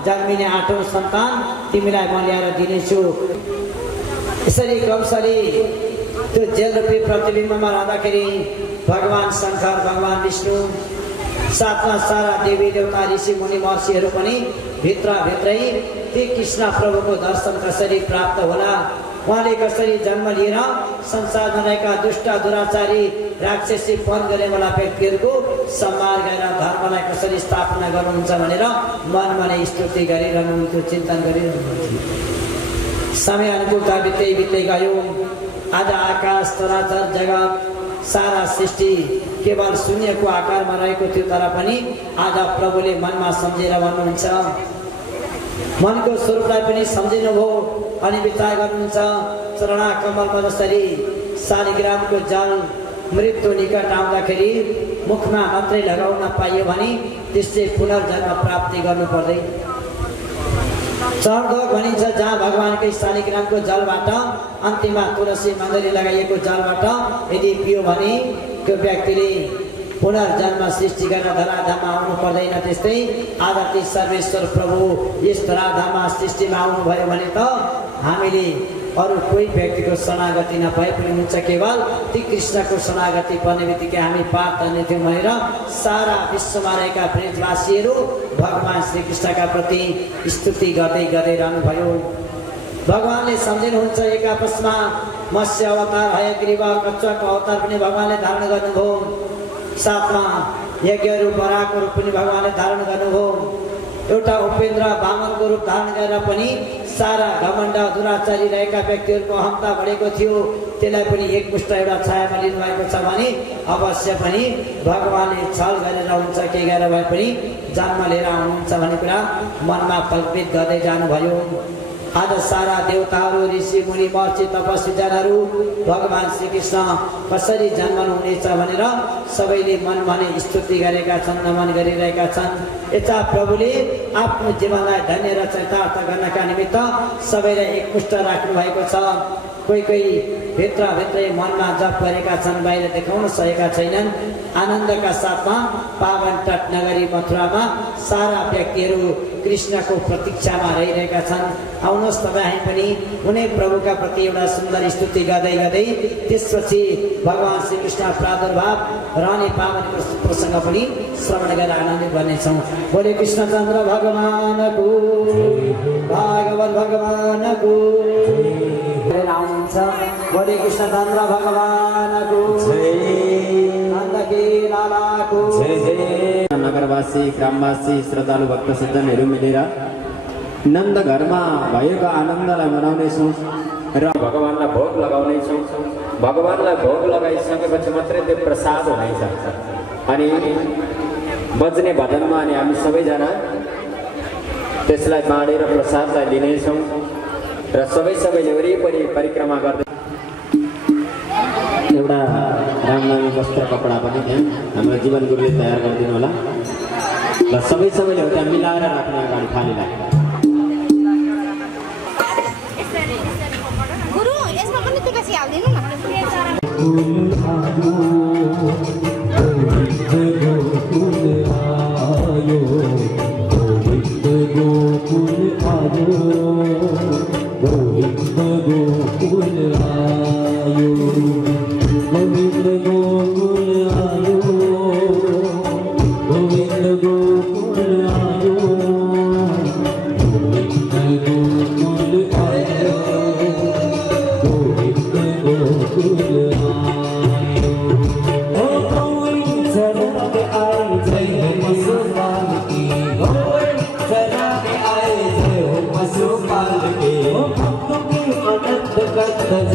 जन्मिने 8औं सन्तान तिमीलाई म ल्याएर दिनेछु। यसरी कौशली त्यो जेल रूपी प्रतिबिम्बमा रहँदाखेरि भगवान् शङ्कर, भगवान् विष्णु, साथमा सारा देवी देवता ऋषि मुनि महर्षिहरू पनि भित्रै ती कृष्ण प्रभुको दर्शन कसरी प्राप्त होला, उहाँले कसरी जन्म लिएर संसारमा रहेका दुष्ट दुराचारी राक्षसी पन गरेवाला व्यक्तिहरूको सम्मान गरेर धर्मलाई कसरी स्थापना गर्नुहुन्छ भनेर मनमा नै स्तुति गरिरहनुहुन्थ्यो, चिन्तन गरिरहनुहुन्थ्यो। समय अनुकूलता बित्दै गयो। आज आकाश चराचर जगत सारा सृष्टि केवल शून्यको आकारमा रहेको थियो, तर पनि आज प्रभुले मनमा सम्झेर भन्नुहुन्छ, मनको स्वरूपलाई पनि सम्झिनुभयो अनि विचार गर्नुहुन्छ। चरणा कमलमा जसरी शालिग्रामको जल मृत्यु निकट आउँदाखेरि मुखमा मात्रै लगाउन पाइयो भने त्यसले पुनर्जन्म प्राप्ति गर्नु पर्दैन। चर्दोग भनिन्छ जहाँ भगवानकै शालिग्रामको जलबाट अन्तिममा तुलसी मण्डली लगाइएको जलबाट यदि पियो भने त्यो व्यक्तिले पुनर्जन्म सृष्टि गर्न धराधाममा आउनु पर्दैन। त्यस्तै आज ती सर्वेश्वर प्रभु यस धराधाममा सृष्टिमा आउनुभयो भने त हामीले अरू कोही व्यक्तिको शरणागति नभए पनि हुन्छ, केवल ती कृष्णको शरणागति पर्ने बित्तिकै हामी पाप जाने थियौँ भनेर सारा विश्वमा रहेका ब्रजवासीहरू भगवान् श्रीकृष्णका प्रति स्तुति गर्दै रहनुभयो। भगवानले सम्झिनुहुन्छ एक आपसमा मत्स्य अवतार, हयग्रीव, कच्छपको अवतार पनि भगवानले धारण गर्नुभयो। साथमा यज्ञहरू बराको रूप पनि भगवानले धारण गर्नुभयो। एउटा उपेन्द्र वामनको रूप धारण गरेर पनि सारा घमण्ड दुराचारी रहेका व्यक्तिहरूको अहमता बढेको थियो, त्यसलाई पनि एकमुष्ट एउटा छायामा लिनुभएको छ भने अवश्य पनि भगवानले छल गरेर हुन्छ, के गरेर भए पनि जन्म लिएर आउनुहुन्छ भन्ने कुरा मनमा कल्पित गर्दै जानुभयो। आज सारा देवताहरू ऋषि मुनि महर्षि तपस्वी जनहरू भगवान श्रीकृष्ण कसरी जन्मनु हुनेछ भनेर सबैले मन भने स्तुति गरेका छन्, नमन गरिरहेका छन्। यता प्रभुले आफ्नो जीवनलाई धन्य र चरितार्थ गर्नका निमित्त सबैलाई एकमुष्ट राख्नु भएको छ। कोही कोही भित्रभित्रै मनमा जप गरेका छन्, बाहिर देखाउन सकेका छैनन्। आनन्दका साथमा पावन तट नगरी मथुरामा सारा व्यक्तिहरू कृष्णको प्रतीक्षामा रहिरहेका छन्। आउनुहोस् तपाईँ पनि कुनै प्रभुका प्रति एउटा सुन्दर स्तुति गर्दै गर्दै त्यसपछि भगवान श्रीकृष्ण प्रादुर्भाव रहने पावन प्रसङ्ग पनि श्रवण गरेर आनन्दित गर्नेछौँ। बोले कृष्णचन्द्र भगवानको, भागवत भगवानको आउनुहुन्छ। बोले कृष्णचन्द्र भगवानको, नन्दकी लालाको। नगरवासी ग्रामवासी श्रद्धालु भक्त सज्जनहरू मिलेर नन्द घरमा भएको आनन्दलाई मनाउनेछौँ र भगवानलाई भोग लगाउनेछौँ। भगवानलाई भोग लगाइसकेपछि मात्रै त्यो प्रसाद हुनेछ। अनि बज्ने भजनमा अनि हामी सबैजना त्यसलाई बाँडेर प्रसादलाई लिनेछौँ र सबैले वरिपरि परिक्रमा गर्दै एउटा रामनामी वस्त्र कपडा पनि त्यहाँ हाम्रो जीवन गुरुले तयार गरिदिनु होला र सबैले एउटा मिलाएर राख्ने अगाडि थालीलाई। गुरु यसमा पनि तुलसी हाल्दिनु न। Jai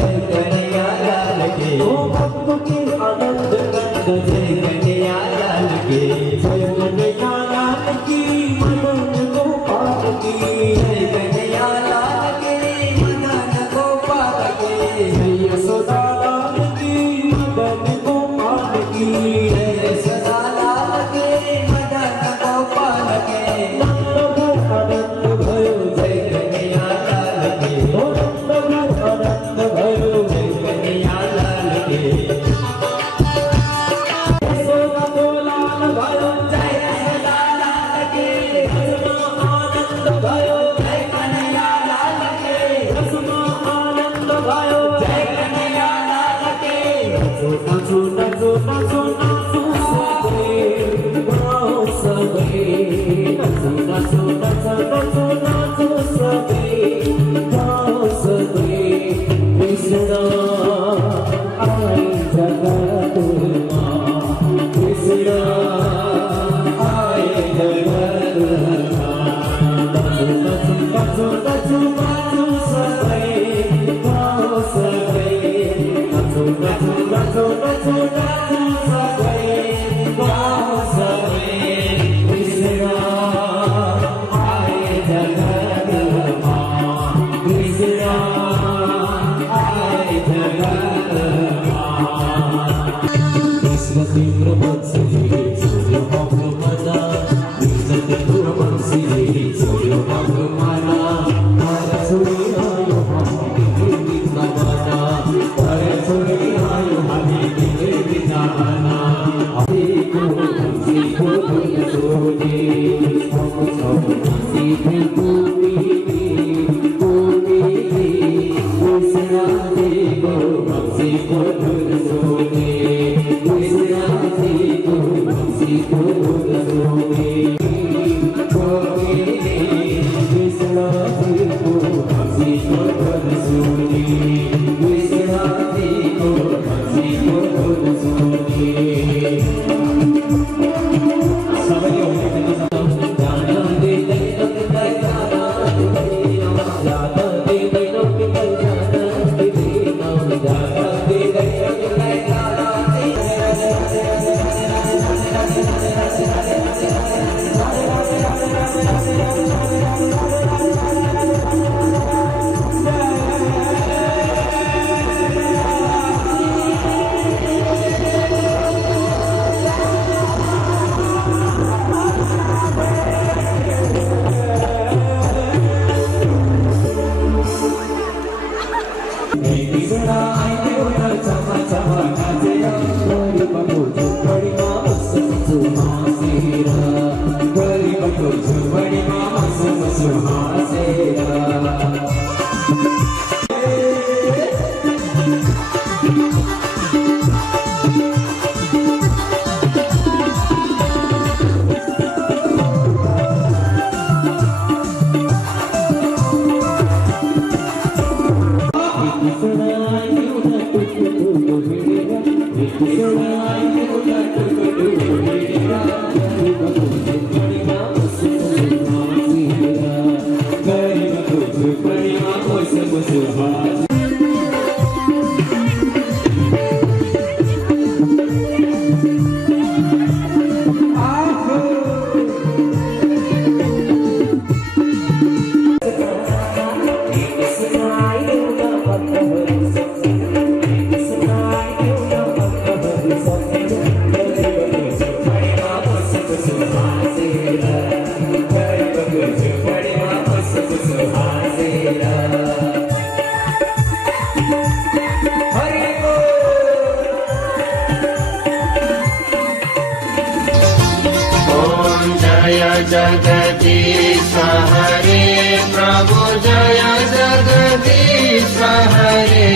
जय जगदीश हरे प्रभु जय जगदीश हरे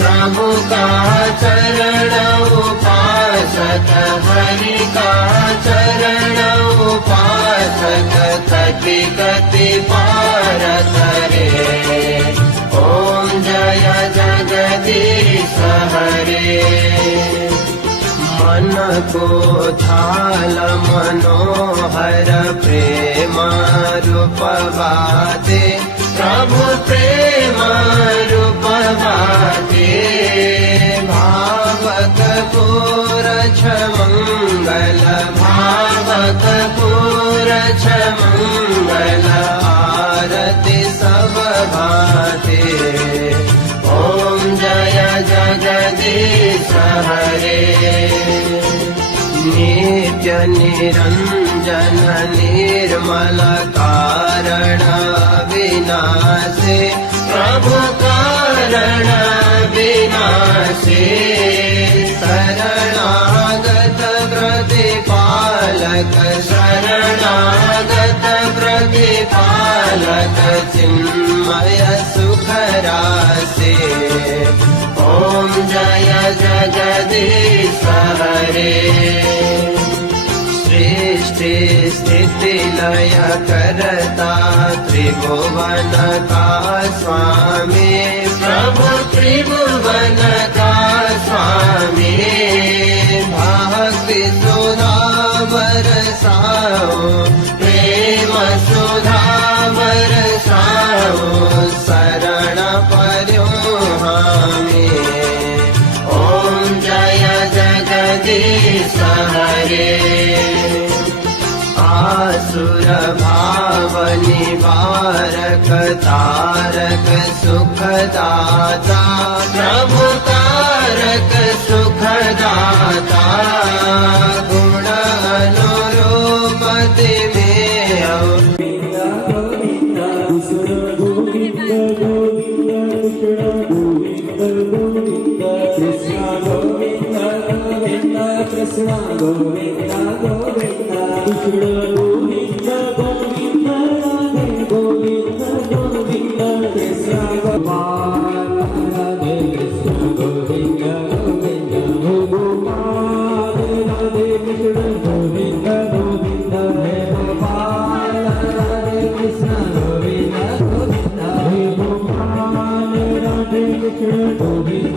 प्रभु का चरण उपासक हरि का चरण उपासक कति कति पार करे ओम जय जगदीश हरे मन को थाल मनोहर प्रेम रूपवादे प्रभु प्रेम रूपवादे भावक पूरछ मंगल भावक पूरछ मंगल आरती सब भाते ओम जय जगदीश हरे नित्य निरंजन निर्मल कारण विनाशे प्रभु कारण विनाशे शरणागत प्रतिपालक शरणागत प्रतिपालक चिन्मय सुखरासे ओम जय जगदीश हरे सृष्टि स्थिति लय करता त्रिभुवन का स्वामी प्रभु त्रिभुवन का स्वामी भक्ति सुधा बरसाओ प्रेम सुधा बरसाओ शरण पर्यो हमें ओम जय जगदीश हरे आसुर भाव निवारक तारक सुखदाता प्रभु तारक सुखदाता गुण अनुरूप में Krishna Govinda Govinda Krishna Govinda Govinda Radhe Govinda Govinda Krishna Govinda Krishna Govinda Govinda Gopal Radhe Krishna Govinda Govinda Gopal Radhe Krishna Govinda Govinda Gopal Radhe Krishna Govinda Govinda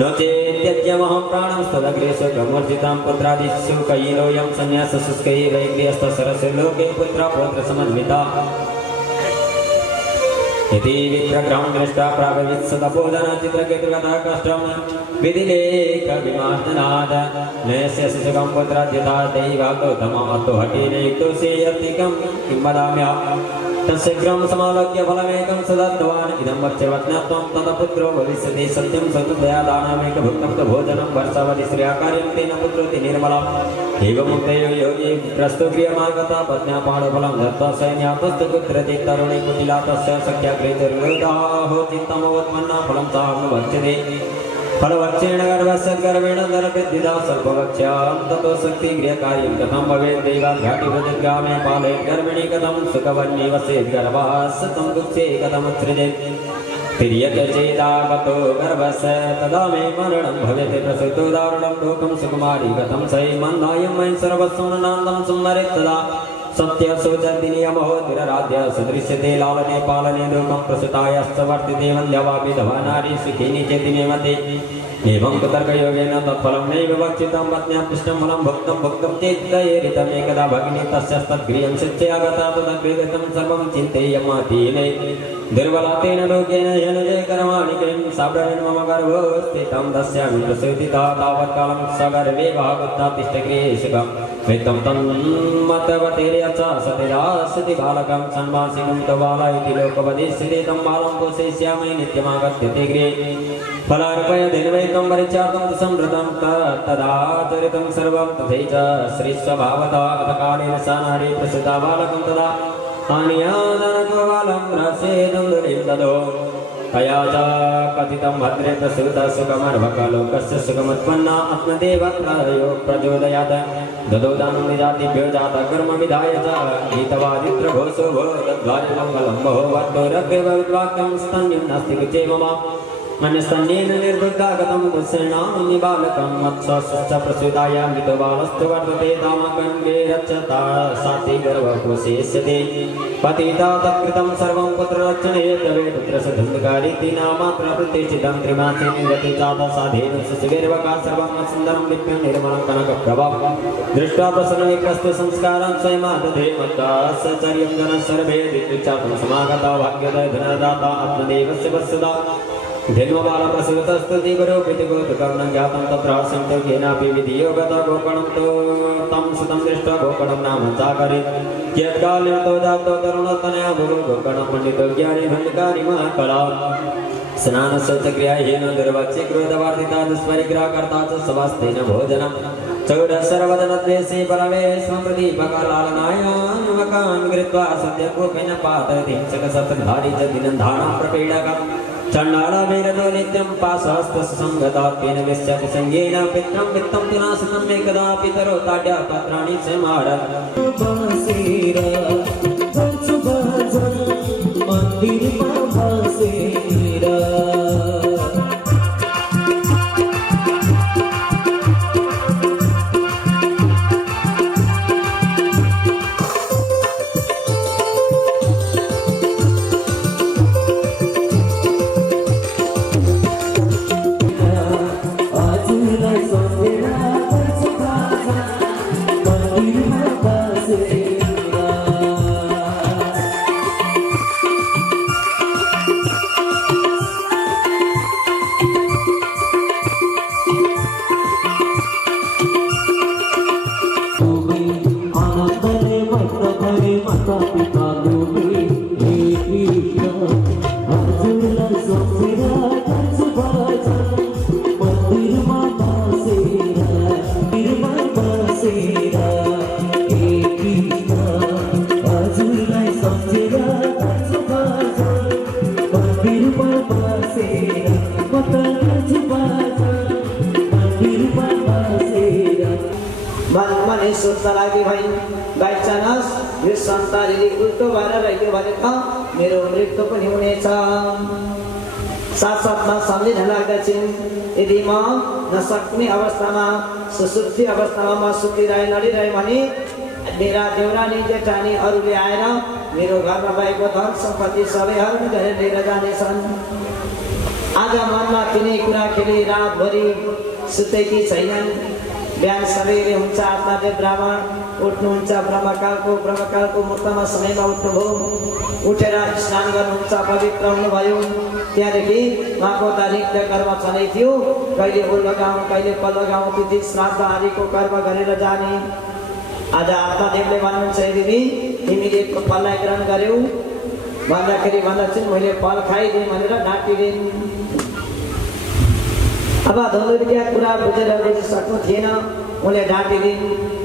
नो चेत्यज्यमहं प्राणं स्तदग्रेसु ब्रह्मर्जितां पुत्रादिषु कयिलोऽयं संन्यासशुष्कैः वैग्र्यस्तसरस्य लोके पुत्रपौत्रसमन्विता इति विग्रहं दृष्ट्वा प्रागवित्सतपोधनचित्रकेतुकथा कष्टं विधिलेखविमार्दनाद नयस्य शिशुकं पुत्राद्यथा दैवागौतमतो हठिनेक्तो सेयर्तिकं किं वदाम्यहम् तस्यग्रं समालोक्य फलमेकं सदत्तवान् इदं वक्ष्यवज्ञात्वं ततः पुत्रो भविष्यति सत्यं सततया दानमेकभुक्तं भोजनं वर्षावधि श्रेयाकार्यं तेन पुत्रोति निर्मलम् एवमुक्ते योगी प्रस्तु क्रियमागता पत्न्या पाणफलं दत्त्वा सैन्यातस्तु पुत्रति तरुणी कुटिला तस्य सख्याग्रेतुर्लोदाहो चित्तमवत्मन्ना फलं सामवच्यते फलवक्षेण गर्भस्य गर्वेण नरपेद्धिदा सर्ववक्ष्यां ततो शक्तिगृहकार्यं कथं भवेत् दैवाघाटिभजग्रामे पालयेत् गर्भिणी कथं सुखवन्ये वसेत् गर्भासतं गुप्ते कथमुत्सृजेत् तिर्यकचेदागतो गर्भस्य तदा मे मरणं भवेत् प्रसृतो दारुणं लोकं सुकुमारी कथं सै मन्दायं मयि सर्वस्वनान्दं सुमरेत् तदा सत्य सोचदिनी अमहोदराध्य सदृश्यते लालने पालने लोकं प्रसुतायश्च वर्तिते वन्द्यवा विधवा नारी सुखिनी चेतिमे मते एवं तर्कयोगेन तत्फलं नैव वक्षितं पत्न्या पृष्ठं फलं भुक्तं चेत्तयेरितमेकदा भगिनी तस्यस्तद्गृहं शिक्षयागता तदग्रेगतं सर्वं चिन्तयेयमातीने दुर्बलातेन लोकेन येन ये कर्माणि किं साब्रवेण मम गर्भो स्थितं तस्यामि प्रसूतिता तावत्कालं सगर्वे भागुत्ता तिष्ठगृहेशुकं वित्तं तन्मतवतेर्यच सतिदासति बालकं सन्मासिनं तु बाला इति लोकवदिष्यते तं बालं पोषयिष्यामि नित्यमागत्य ते गृहे फलार्पय दिनवैतं परिचातं संवृतं तदा चरितं सर्वं तथैव श्रीस्वभावता अतकालेन सा नारी प्रसूता बालकं तदा आनियादनकबालं रसेदं दुरिं ददो तया च कथितं भद्रे प्रसूता सुखमर्भकलोकस्य सुखमुत्पन्ना आत्मदेवत्रयो प्रचोदयात् ददो दानं निजातिभ्यो जातकर्म विधाय च गीतवादित्रघोषो भो तद्वारि मङ्गलं भो वद्दोरग्रवद्वाक्यं स्तन्यं नास्ति कुचे मम अन्यस्तन्येन निर्बुद्धागतं कुशलनाम्नि बालकं मत्स्वश्च प्रसूतायां मृतो बालस्तु वर्तते तामगङ्गे रक्षता साति गर्भकोशेष्यते पतिता तत्कृतं सर्वं पुत्ररक्षणे तवे पुत्रसधुन्दकारीति नामात्र प्रतिष्ठितं त्रिमासे निर्गते चादसाधेन सुसुगेर्वका सर्वं सुन्दरं विप्यं निर्मलं कनकप्रभं दृष्ट्वा प्रसन्नविप्रस्तु संस्कारं स्वयमादधे मत्ताश्चर्यं जनः सर्वे दिक्चातं समागता भाग्यदय धनदाता आत्मदेवस्य वत्सदा धन्वबालप्रसूतस्तुति गुरुपितुगोतुकं न ज्ञातं तत्र सन्तोषेनापि विधियो गता गोकर्णं तु तं सुतं दृष्ट्वा गोकर्णं नाम चाकरि यत्कालेन तो जातो तरुणतनया गुरु गोकर्णं पण्डितो ज्ञानी भण्डकारी महाकला स्नानशौचक्रियाहीन दुर्वक्षे क्रोधवर्धिता दुष्परिग्रहकर्ता च सवास्तेन भोजनं चौडशरवदनद्वेषे बलवेश्वं प्रदीपकालालनायान्वकान् कृत्वा सत्यकोपेन पातयति हिंसकशस्त्रधारी च दिनन्धानं प्रपीडकम् चण्डालभैरतो नित्यं पाशहस्तसंगतात्वेन विश्यति संज्ञेन पित्रं वित्तं तु नाशनम् एकदा पितरो ताड्या पत्राणि समारन् बसेरा बच भजन मंदिर में बसेरा मनमने सोच्न लागि भई बाइचानस यो संसार यदि उल्टो भएर रह्यो भने त मेरो मृत्यु पनि हुनेछ। साथसाथमा सम्झिन लाग्दछिन् यदि म नसक्ने अवस्थामा सुसुप्ति अवस्थामा म सुतिरहे लडिरहे भने मेरा देउरानी जेठानी अरूले आएर मेरो घरमा भएको धन सम्पत्ति सबै हरण गरेर लिएर जानेछन्। आज मनमा तिनै कुरा खेली रातभरि सुतेकी छैनन्। बिहान सबैले हुन्छ आत्मादेव ब्राह्मण उठ्नुहुन्छ ब्रह्मकालको मुहूर्तमा समयमा उठ्नुभयो, उठेर स्नान गर्नुहुन्छ, पवित्र हुनुभयो। त्यहाँदेखि उहाँको त नित्य कर्म छँदै थियो, कहिले ओल्लो गाउँ कहिले पल्लो गाउँ तिथि श्राद्ध आदिको कर्म गरेर जाने। आज आत्मादेवले भन्नुहुन्छ दिदी तिमीले फललाई ग्रहण गर्यौ भन्दाखेरि भन्दछन् मैले फल खाइदिएँ भनेर ढाँटिदिन्। अब धनुर्विद्या कुरा बुझेर बुझिसक्नु थिएन, उनले ढाँटिदिन्।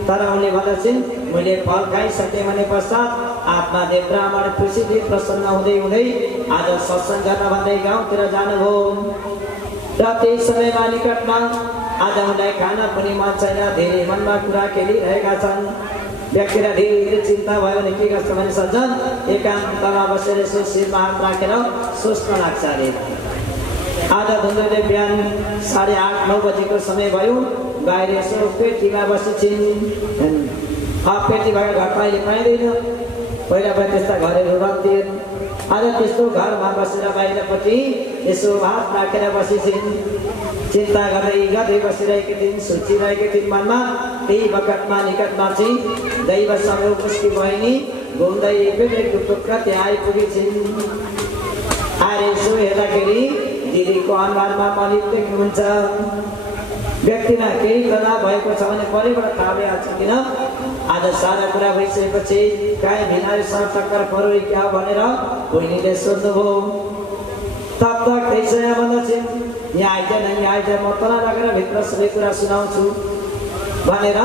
तर उनले भन्दछन् मैले फल खाइसकेँ भने पश्चात आत्मादेव ब्राह्मण खुसीले प्रसन्न हुँदै हुँदै आज सत्सङ्ग गर्न भन्दै गाउँतिर जानुभयो। र त्यही समयमा निकटमा आज उनलाई खाना पनि मन छैन, धेरै मनमा कुरा खेलिरहेका छन्। व्यक्तिलाई धेरै चिन्ता भयो भने के गर्छ भने सज्जन एकान्तमा बसेर यसो शिरमा हात राखेर सोच्न लाग्छ अरे। आज धुन्द्रले बिहान 8:30-9 बजेको समय भयो, बाहिर यसो पेटीमा बसेछिन्। पेटी भएको घर त अहिले पाइँदैन। पहिला पहिला त्यस्ता घरहरू रहन्थेन। आज त्यस्तो घरमा बसेर बाहिरपट्टि यसो हात राखेर बसिन्छन्, चिन्ता गर्दै गर्दै बसिरहेकी थिइन्, सोचिरहेकी थिइन् मनमा। त्यही बखतमा निकटमा चाहिँ दैव संयोग उसकी बहिनी घुम्दै बेग्लै टुक्का त्यहाँ आइपुगेछिन्। आएर यसो हेर्दाखेरि दिदीको अनुहारमा मलिन देख्नुहुन्छ। व्यक्तिमा केही तनाव भएको छ भने परिबाट थाहा भइहाल्छ। किन आज सारा कुरा भइसकेपछि काहीँ भिनारी चक्कर परो क्या भनेर बहिनीले सोध्नुभयो। तब तक त्यसै भन्दछन्, यहाँ आइज म तल लगेर भित्र सबै कुरा सुनाउँछु भनेर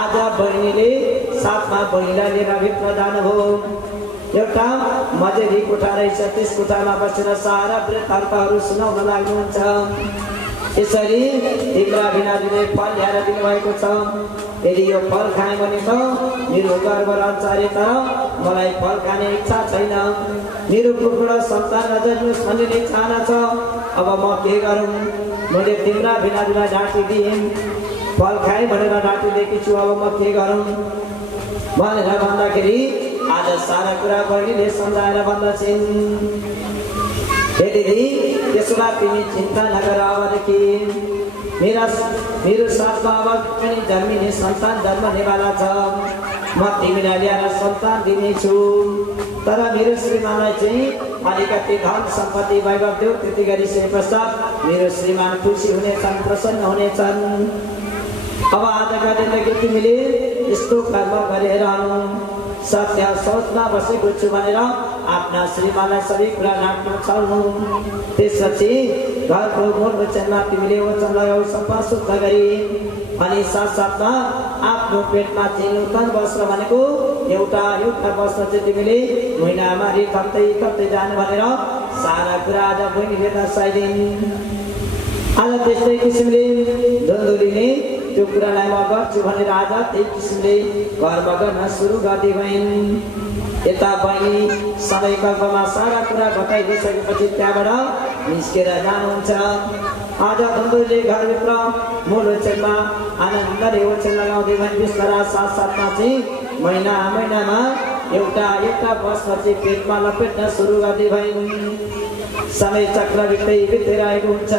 आज बहिनीले साथमा बहिनीलाई लिएर भित्र जानुभयो। एउटा मजेरी कोठा रहेछ, त्यस कोठामा बसेर सारा वृत्तान्तहरू सुनाउन लाग्नुहुन्छ। यसरी तिम्रा बिनाजुले फल ल्याएर दिनुभएको छ। यदि यो फल खाएँ भने त मेरो गर्व रहन्छ अरे, तर मलाई फल खाने इच्छा छैन। मेरो कुखुरा सन्तान नजन्मोस् भन्ने नै चाहना छ। अब म के गरौँ? मैले तिम्रा बिनाजुलाई डाँटिदिएँ, फल खाएँ भनेर डाँटिदिएकी छु। अब म के गरौँ भनेर भन्दाखेरि आज सारा कुरा बहिनीले सम्झाएर भन्दछिन्, हे दिदी, त्यसो भए तिमी चिन्ता नगर। अबदेखि मेरो साथमा अब पनि जन्मिने सन्तान जन्मनेवाला छ। म तिमीलाई ल्याएर सन्तान दिनेछु, तर मेरो श्रीमानलाई चाहिँ अलिकति धन सम्पत्ति वैभव देऊ। त्यति गरिसके पश्चात मेरो श्रीमान खुसी हुनेछन्, प्रसन्न हुनेछन्। अब आजका दिनदेखि तिमीले यस्तो कर्म गरिरहनु, सत्य सोचमा बसेको छु भनेर आफ्ना श्रीमानलाई सबै कुरा राख्नु छाउनु। त्यसपछि घरको मूल वचनमा तिमीले वचन लगाऊ सफा शुद्ध गरी। अनि साथसाथमा आफ्नो पेटमा चाहिँ नूतन वस्त्र भनेको एउटा वस्त्र चाहिँ तिमीले महिनामारी थप्दै थप्दै जानु भनेर सारा कुरा आज बहिनीले दर्शाइदिन्। आज त्यस्तै किसिमले धुन्दुलीले त्यो कुरालाई म गर्छु भनेर आज त्यही किसिमले घरमा गर्न सुरु गर्दै गइन्। यता बहिनी समय कल्पमा सारा कुरा बताइदिइसकेपछि त्यहाँबाट निस्केर जानुहुन्छ। आज धुन्दुलीले घरभित्र मूल ओछ्यानमा आनन्दले ओछ्यान लगाउँदै गइन्। बिस्तारा साथसाथमा चाहिँ महिनामा एउटा वस्त्र चाहिँ पेटमा लपेट्न सुरु गर्दै भइन्। समय चक्र बित्दै आएको हुन्छ।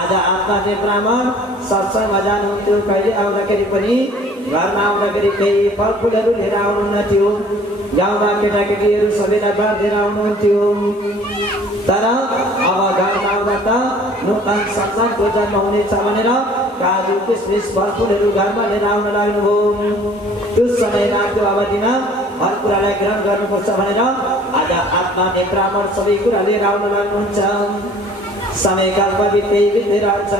आज आत्माले ब्राह्मण सत्सङ्गमा जानुहुन्थ्यो। कहिले आउँदाखेरि पनि घरमा आउँदाखेरि केही फलफुलहरू लिएर आउनुहुन्न थियो। गाउँमा केटाकेटीहरू सबैलाई बाँधेर आउनुहुन्थ्यो। तर अब घरमा आउँदा त नूतन सन्तानको जन्म हुनेछ भनेर काजु किसमिस फलफुलहरू घरमा लिएर आउन लाग्नुभयो। त्यो समयमा त्यो अवधिमा हर कुरालाई ग्रहण गर्नुपर्छ भनेर आज आत्माले ब्राह्मण सबै कुरा लिएर आउन लाग्नुहुन्छ। समय कालमा बित्दै रहन्छ।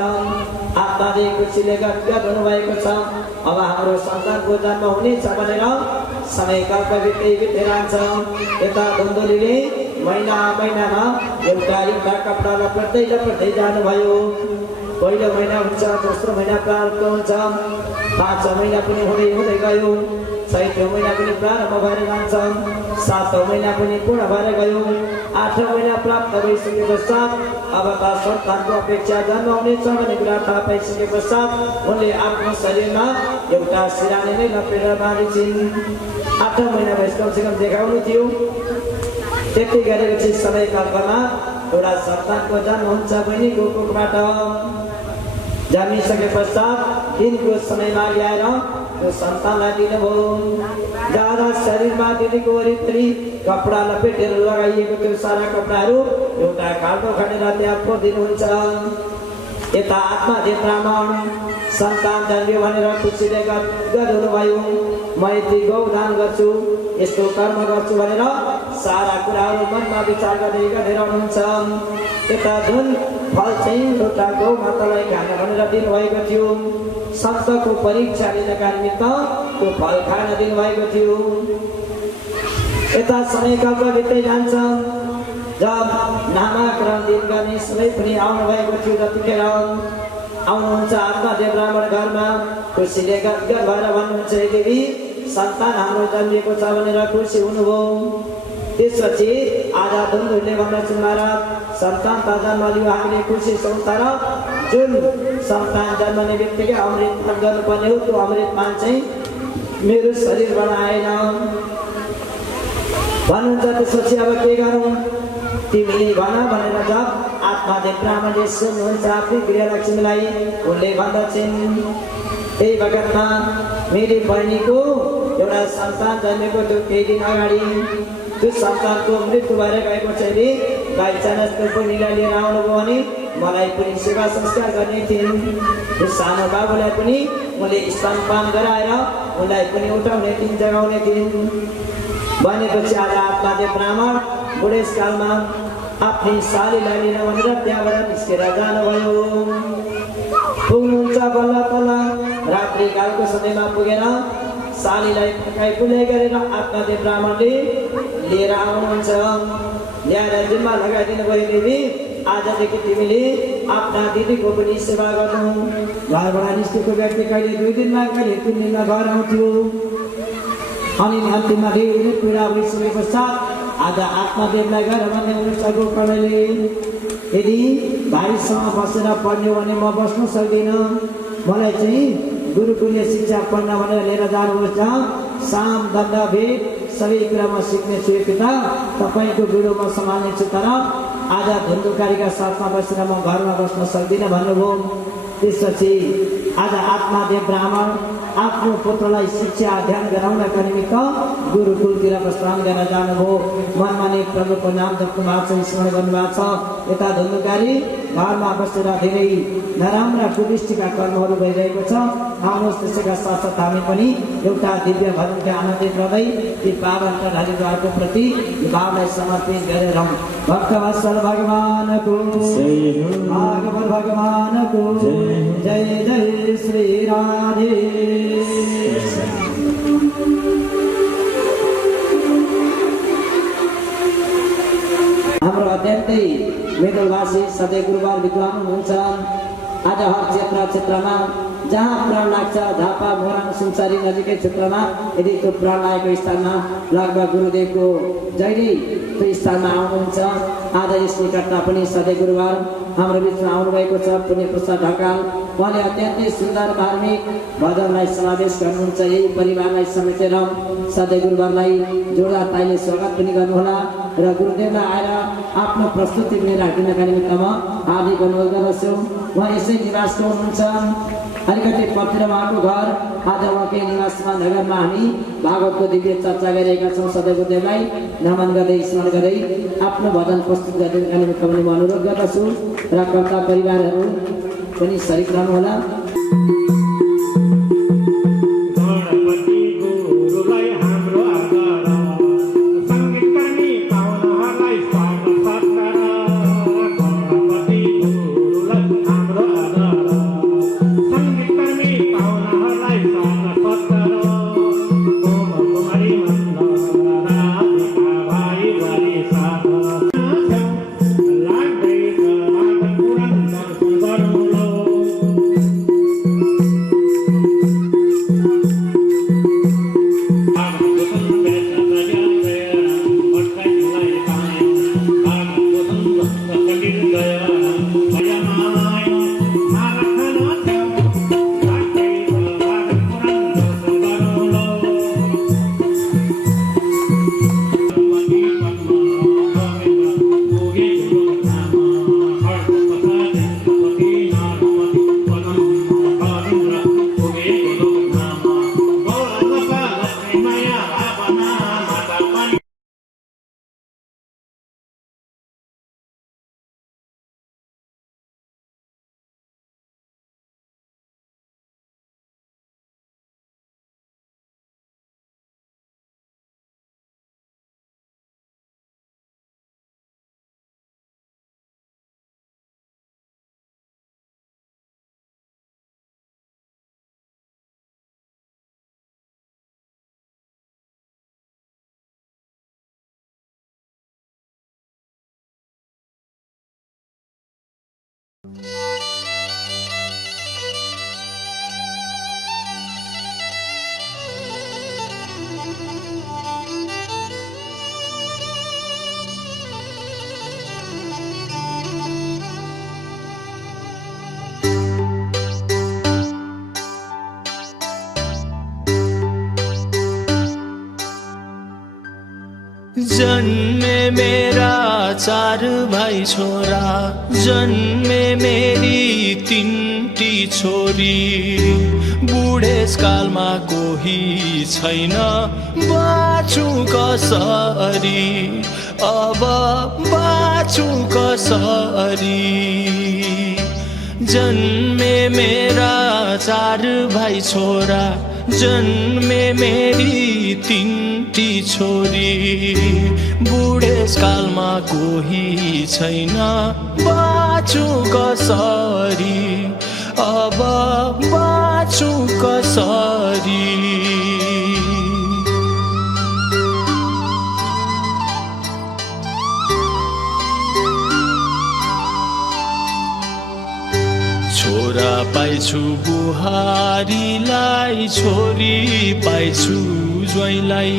आत्माले खुसीले गदगद हुनुभएको छ। अब हाम्रो सन्तानको जन्म हुनेछ भनेर समय कालमा बित्दै रहन्छ। यता धुन्दुलीले महिनामा एउटा कपडा लपेट्दै जानुभयो। पहिलो महिना हुन्छ, दोस्रो महिना प्रारम्भ हुन्छ, 5 महिना पनि हुँदै गयो, चैत्र महिना पनि प्रारम्भ भएर जान्छ, 7औं महिना पनि पूर्ण भएर गयो, 8औं महिना प्राप्त भइसके पश्चात अब त सन्तानको अपेक्षा जन्म हुनेछ भन्ने कुरा थाहा पाइसके पश्चात उनले आफ्नो शरीरमा एउटा सिरानी नै लपेटेर बाँधिन्छन्। 8औं महिना भएपछि कमसेकम देखाउनु थियो। त्यति गरेपछि समय कल्पमा एउटा सन्तानको जन्म हुन्छ बहिनीको कोखबाट। जन्मिसके पश्चात दिनको समयमा ल्याएर त्यो सन्तानलाई दिनुभयो। जहाँ शरीरमा दिदीको वरिपरि कपडा लपेटेर लगाइएको त्यो सारा कपडाहरू एउटा खाल्डो खनेर त्यहाँ पोदिनुहुन्छ। यता आत्माले ब्राह्मण सन्तान जन्मियो भनेर खुसीले गदगद हुनुभयो। म यति गौदान गर्छु, यस्तो कर्म गर्छु भनेर सारा कुराहरू मनमा विचार गर्दै रहनुहुन्छ। यता जुन फल चाहिँ एउटा गौ मातालाई खान भनेर दिनुभएको थियो, सन्तको परीक्षा लिनका निमित्त त्यो फल खान दिनुभएको थियो। यता समय कल्प बित्दै जान्छ। जब नामाकरण दिन गर्ने समय पनि आउनुभएको थियो, जतिखेर आउनुहुन्छ आत्मादेव ब्राह्मण घरमा खुसीले गदगद भएर भन्नुहुन्छ, देवी सन्तान हाम्रो जन्मिएको छ भनेर खुसी हुनुभयो। त्यसपछि आज धुन्दुलीले भन्दछन्, महाराज सन्तान त जन्म लियो, हामीले खुसी छौँ, तर जुन सन्तान जन्मने बित्तिकै अमृतपान गर्नुपर्ने हो, त्यो अमृतपान चाहिँ मेरो शरीर बनाएन भन्नुहुन्छ। त्यसपछि अब के गरौँ तिमी भन भनेर जब आत्मादेव ब्राह्मणले सुन्नुहुन्छ आफ्नै गृहलक्ष्मीलाई उनले भन्दछन् त्यही बखतमा मेरी बहिनीको एउटा सन्तान जन्मेको थियो केही दिन अगाडि। त्यो सन्तानको मृत्यु भएर गएको छ अरे बाइचानस बहिनीलाई लिएर आउनुभयो भने मलाई पनि सेवा संस्कार गर्ने थिइन्। त्यो सानो बाबुलाई पनि उनले स्तनपान गराएर उनलाई पनि उठाउने थिइन् जगाउने थिइन्। भनेपछि आज आत्मादेव ब्राह्मण बुढेसकालमा आफ्नै सालीलाई लिन भनेर त्यहाँबाट निस्केर जानुभयो। पुग्नुहुन्छ बल्ल बल्ल रात्रिकालको समयमा पुगेर सालीलाई फकाइ पुल्याइ गरेर आत्मादेव ब्राह्मणले लिएर आउनुहुन्छ। ल्याएर जिम्मा लगाइदिनु भयो देवी आजदेखि तिमीले आफ्ना दिदीको पनि सेवा गर्नु। घरबाट निस्केको व्यक्ति कहिले 2 दिनमा कहिले 3 दिनमा घर आउँथ्यो। अनि अन्तिममा धेरै पीडा भइसके पश्चात आज आत्मादेवलाई घर भन्ने हुन्छ गोकर्णले यदि भाइसँग बसेर पढ्ने भने म बस्न सक्दिनँ, मलाई चाहिँ गुरुकुलले शिक्षा पढ्न भनेर लिएर जानुहोस्। जहाँ साम दण्ड भेद सबै कुरामा सिक्नेछु पिता, तपाईँको गुरु म सम्हाल्नेछु, तर आज धुन्धुकारीका साथमा बसेर म घरमा बस्न सक्दिनँ भन्नुभयो। त्यसपछि आज आत्मादेव ब्राह्मण आफ्नो पुत्रलाई शिक्षा अध्ययन गराउनका निमित्त गुरुकुलतिर प्रस्थान गर्न जानुभयो। मनमा नै प्रभुको नाम जप्नु भएको छ, स्मरण गर्नुभएको छ। यता धुन्धुकारी घरमा बसेर धेरै नराम्रा कुदृष्टिका कर्महरू भइरहेको छ। आउनुहोस् त्यसैका साथसाथ हामी पनि एउटा दिव्य भजनका आनन्दित रहँदै ती पावन हरिद्वारको प्रति भावलाई समर्पित गरेर भक्तवत्सल भगवानको भागवत भगवानको जय जय श्री राधे। हाम्रो अत्यन्तै मृदुभाषी सधैँ गुरुबार विद्वान हुनुहुन्छ। आज हर क्षेत्रमा जहाँ प्राण लाग्छ, झापा मोरङ सुनसरी नजिकै क्षेत्रमा यदि त्यो प्राण लागेको स्थानमा लगभग गुरुदेवको जहिले त्यो स्थानमा आउनुहुन्छ। आज यस निकटमा पनि सधैँ गुरुबार हाम्रो बिचमा आउनुभएको छ पुण्य प्रसाद ढकाल। उहाँले अत्यन्तै सुन्दर धार्मिक भजनलाई समावेश गर्नुहुन्छ। यही परिवारलाई समेटेर सधैँ गुरुबारलाई जोडदार ताईले स्वागत पनि गर्नुहोला र गुरुदेवलाई आएर आफ्नो प्रस्तुति पनि राखिदिनका निमित्तमा हार्दिक अनुरोध गर्दछु। उहाँ यसै निवासको हुनुहुन्छ। अलिकति पतिर उहाँको घर। आज उहाँकै निवासमा नगरमा हामी भागवतको दिव्य चर्चा गरिरहेका छौँ। सधैँ गुरुदेवलाई नमन गर्दै स्मरण गर्दै आफ्नो भजन प्रस्तुत गरिदिनका निमित्त पनि म अनुरोध गर्दछु र कर्ता परिवारहरू पनि सरिक रहनुहोला। जन्मे मेरा 4 भाइ छोरा, जन्मे मेरी 3टी छोरी। बुढेसकालमा कोही छैन, बाँचु कसरी, अब बाँचु कसरी। जन्मे मेरा 4 भाइ छोरा, जन्मे मेरी 3टी छोरी। बुढेसकालमा कोही छैन, बाँचु कसरी, अब बाँचु कसरी। छोरा पाइछु बुहारीलाई, छोरी पाइछु ज्वाइँलाई।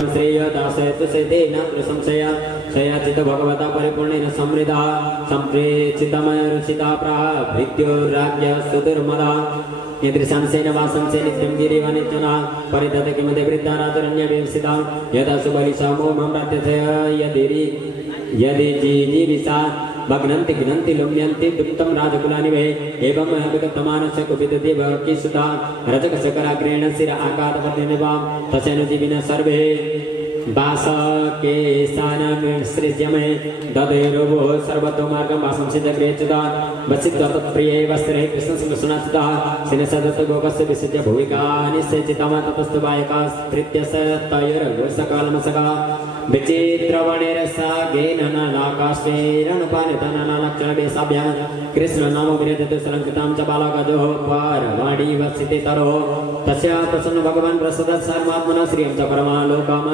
श्रेय दासयतु सिद्धेन संशय शयाचित भगवता परिपूर्णेन समृद्धा सम्प्रेक्षितमय रुचिता प्राभृत्योर्राज्ञ सुदुर्मदा। यदृशंसेन वा संशय नित्यं गिरिवनित्यनः परिदते किमते वृद्धा रातरण्यविंसिता। यदा सुबलिशा मोमं प्रत्यथय यदि जीविषा भग्नन्ति घ्नन्ति लुम्यन्ति दुप्तं राजकुलानि वे। एवं विगतमानस्य कुपितदेव किसुता रजकशकराग्रेण शिर आकातपतिनिवां तस्यानुजीविनः सर्वे वासके स्थानमिसृज्यमे ददेरुवो सर्वतो मार्गं वासंसिद्धग्रेचुता। वसित्वा तत्प्रिये वस्त्रे कृष्णसुनाचितः सिनसदत्त गोपस्य विसृज्य भुविका निश्चयचिताम ततस्तु वायकास्त्रित्यस तयोर्घोषकालमसका। विचित्रवणेरसागेननाकाश्वेरणुपानितननक्षणवेशाभ्यां कृष्णनामो विरजतु सलङ्कृतां च बालकजोः पारवाणी वत्सिते तरोः। तस्य प्रसन्न भगवान् प्रसदत् सर्वात्मनः श्रियं च परमालोकम्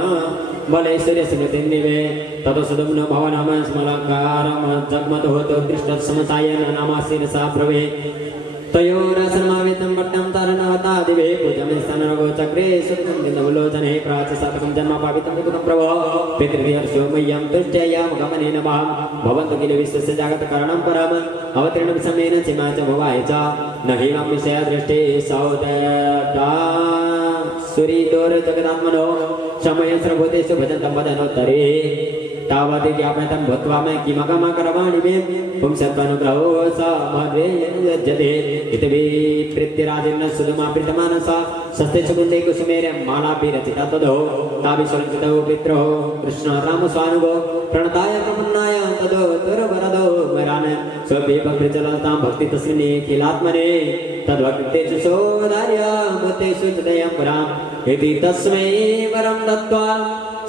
बलेश्वर्यस्मृतिर्निवे। ततो सुदम्नो भवनाम स्मलङ्कारं जग्मतो होतो दृष्टः समतायन नामासीन सा ब्रवे। तयोरसमावेतं पट्टं तारणवता दिवे पूजमे स्तनरगोचक्रे सुखं बिन्दुलोचने प्राचीसातकं जन्म पावितं दुःखं प्रभो। पितृर्षो मह्यं तुष्टयाम गमनेन मां भवन्तु किल विश्वस्य जागतकारणं परम् अवतीर्णं समेन चिमा च भवाय च न हीनं विषयदृष्टे सौदता सुरीदोर्जगदात्मनो शमय सर्वभूतेषु भजन्तं वदनोत्तरे। तावत् ज्ञापयतं भूत्वा मे किमगमकरवाणि मे पुंसत्वानुग्रहो स महद्वेयनुयज्यते। इति विप्रीत्यराजेन सुदमा प्रीतमानसा सस्ते सुगन्धे कुसुमेर्यं मालाभिरचिता तदो ताभिसुरञ्चितो पित्रो कृष्ण रामस्वानुगो प्रणताय प्रपन्नाय तदो तुरवरदो वरान स्वभिभक्तिचलतां भक्ति तस्मिन् किलात्मने तद्भक्तेषु सोदार्य भूतेषु हृदयं वराम् इति तस्मै वरं दत्त्वा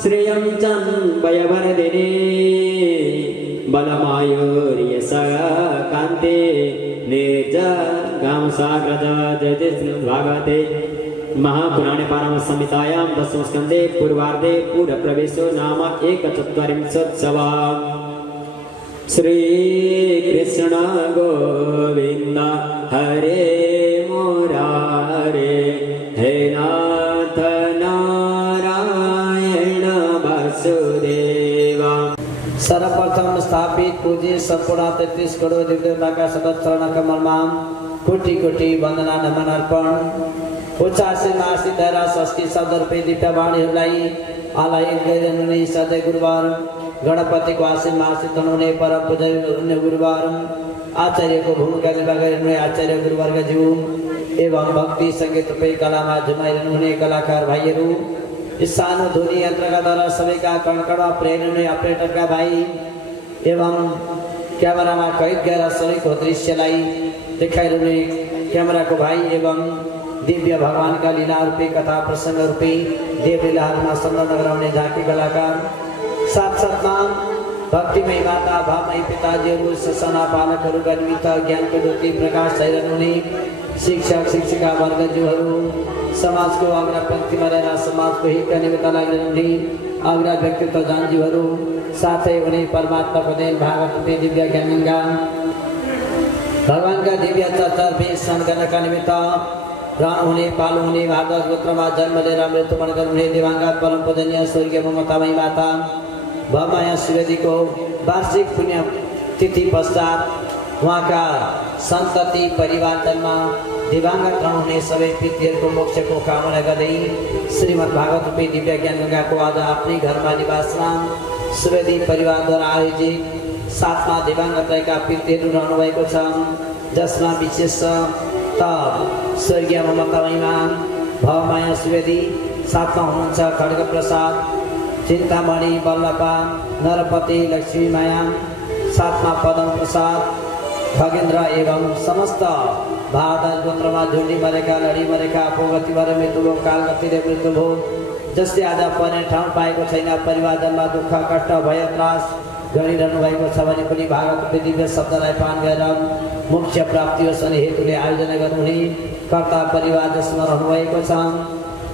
श्रियं चन्वयवरदिने बलमायुर्यश कान्ते निर्जगांसाग्रज जय भागवते महापुराणे पारमसंहितायां 10वे स्कन्धे पूर्वार्धे पूर्वप्रवेशो नाम 41 श्रीकृष्ण गोविन्द हरे मुरारे हे नाथ नारायण वासुदेवा। सर्वप्रथम स्थापित पूज्य संपूर्ण 33 करोड़ देवता का सतत चरण कमल माम कोटि कोटि वंदना नमन अर्पण। उच्चासी मासी धरा संस्कृत शब्द रूपी दिव्य वाणीहरूलाई आलय गैरनुने सधैँ गुरुवार गणपतिको आशीन मासित हुनुहुने परम पूज्य गुरुवार आचार्यको भूमिका निर्वाह गरिनुहुने आचार्य गुरुवर्ग ज्यू एवं भक्ति सङ्गीत रूपी कलामा झुमाइरहनुहुने कलाकार भाइहरू सानो ध्वनि यन्त्रका द्वारा सबैका कणकणमा प्रेरणा अपरेटरका भाइ एवं क्यामेरामा कैद गरेर सबैको दृश्यलाई देखाइरहने क्यामेराको भाइ एवं दिव्य भगवानका लीला रूपी कथा प्रसङ्ग रूपी देवलीलाहरूमा संलग्न गराउने झाँकी कलाकार साथसाथमा भक्तिमय माता भावमय पिताजीहरू ससना पालकहरू गणित ज्ञानको ज्योति प्रकाश भइरहनुहुने शिक्षक शिक्षिका वर्गज्यूहरू समाजको अग्रपङ्क्तिमा रहेर समाजको हितका निमित्त लागिरहने अग्र व्यक्तित्व जानज्यूहरू साथै उनी परमात्माको देन भागवत दिव्य ज्ञानगङ्गा भगवानका दिव्य चर्चा श्रवण गर्नका निमित्त प्राण हुने पालु हुने भागवत गोत्रमा जन्म लिएर मृत्युवरण गर्नुहुने दिवंगत परम पूजनीय स्वर्गीय ममतामयी माता भवमाया शिवजीको वार्षिक पुण्य तिथि पश्चात उहाँका सन्तति परिवारजनमा दिवाङ्गत रहनुहुने सबै पितृहरूको मोक्षको कामना गर्दै श्रीमद् भागवत रूपी दिव्य ज्ञान गङ्गाको आज आफ्नै घरमा निवासमा सुवेदी परिवारद्वारा आयोजित 7मा दिवाङ्गत रहेका पितृहरू रहनुभएको छ, जसमा विशेष त स्वर्गीय ममता महिमा भवमाया सुवेदी, 7मा हुनुहुन्छ खड्ग प्रसाद, चिन्तामणि बल्लपा, नरपति लक्ष्मी माया, 7मा पदम प्रसाद, खगेन्द्र एवं समस्त भारत गोत्रमा झुन्डी मरेका, लडी मरेका, पोगति भएर मृत्यु भयो, कालगतिले मृत्यु भयो, जसले आज पर्ने ठाउँ पाएको छैन, परिवारजनमा दुःख कष्ट भय त्रास गरिरहनु भएको छ भने पनि भागवत दिव्य शब्दलाई पान गरेर मोक्ष प्राप्ति होस् भन्ने हेतुले आयोजना गर्नुहुने कर्ता परिवार जसमा रहनुभएको छ।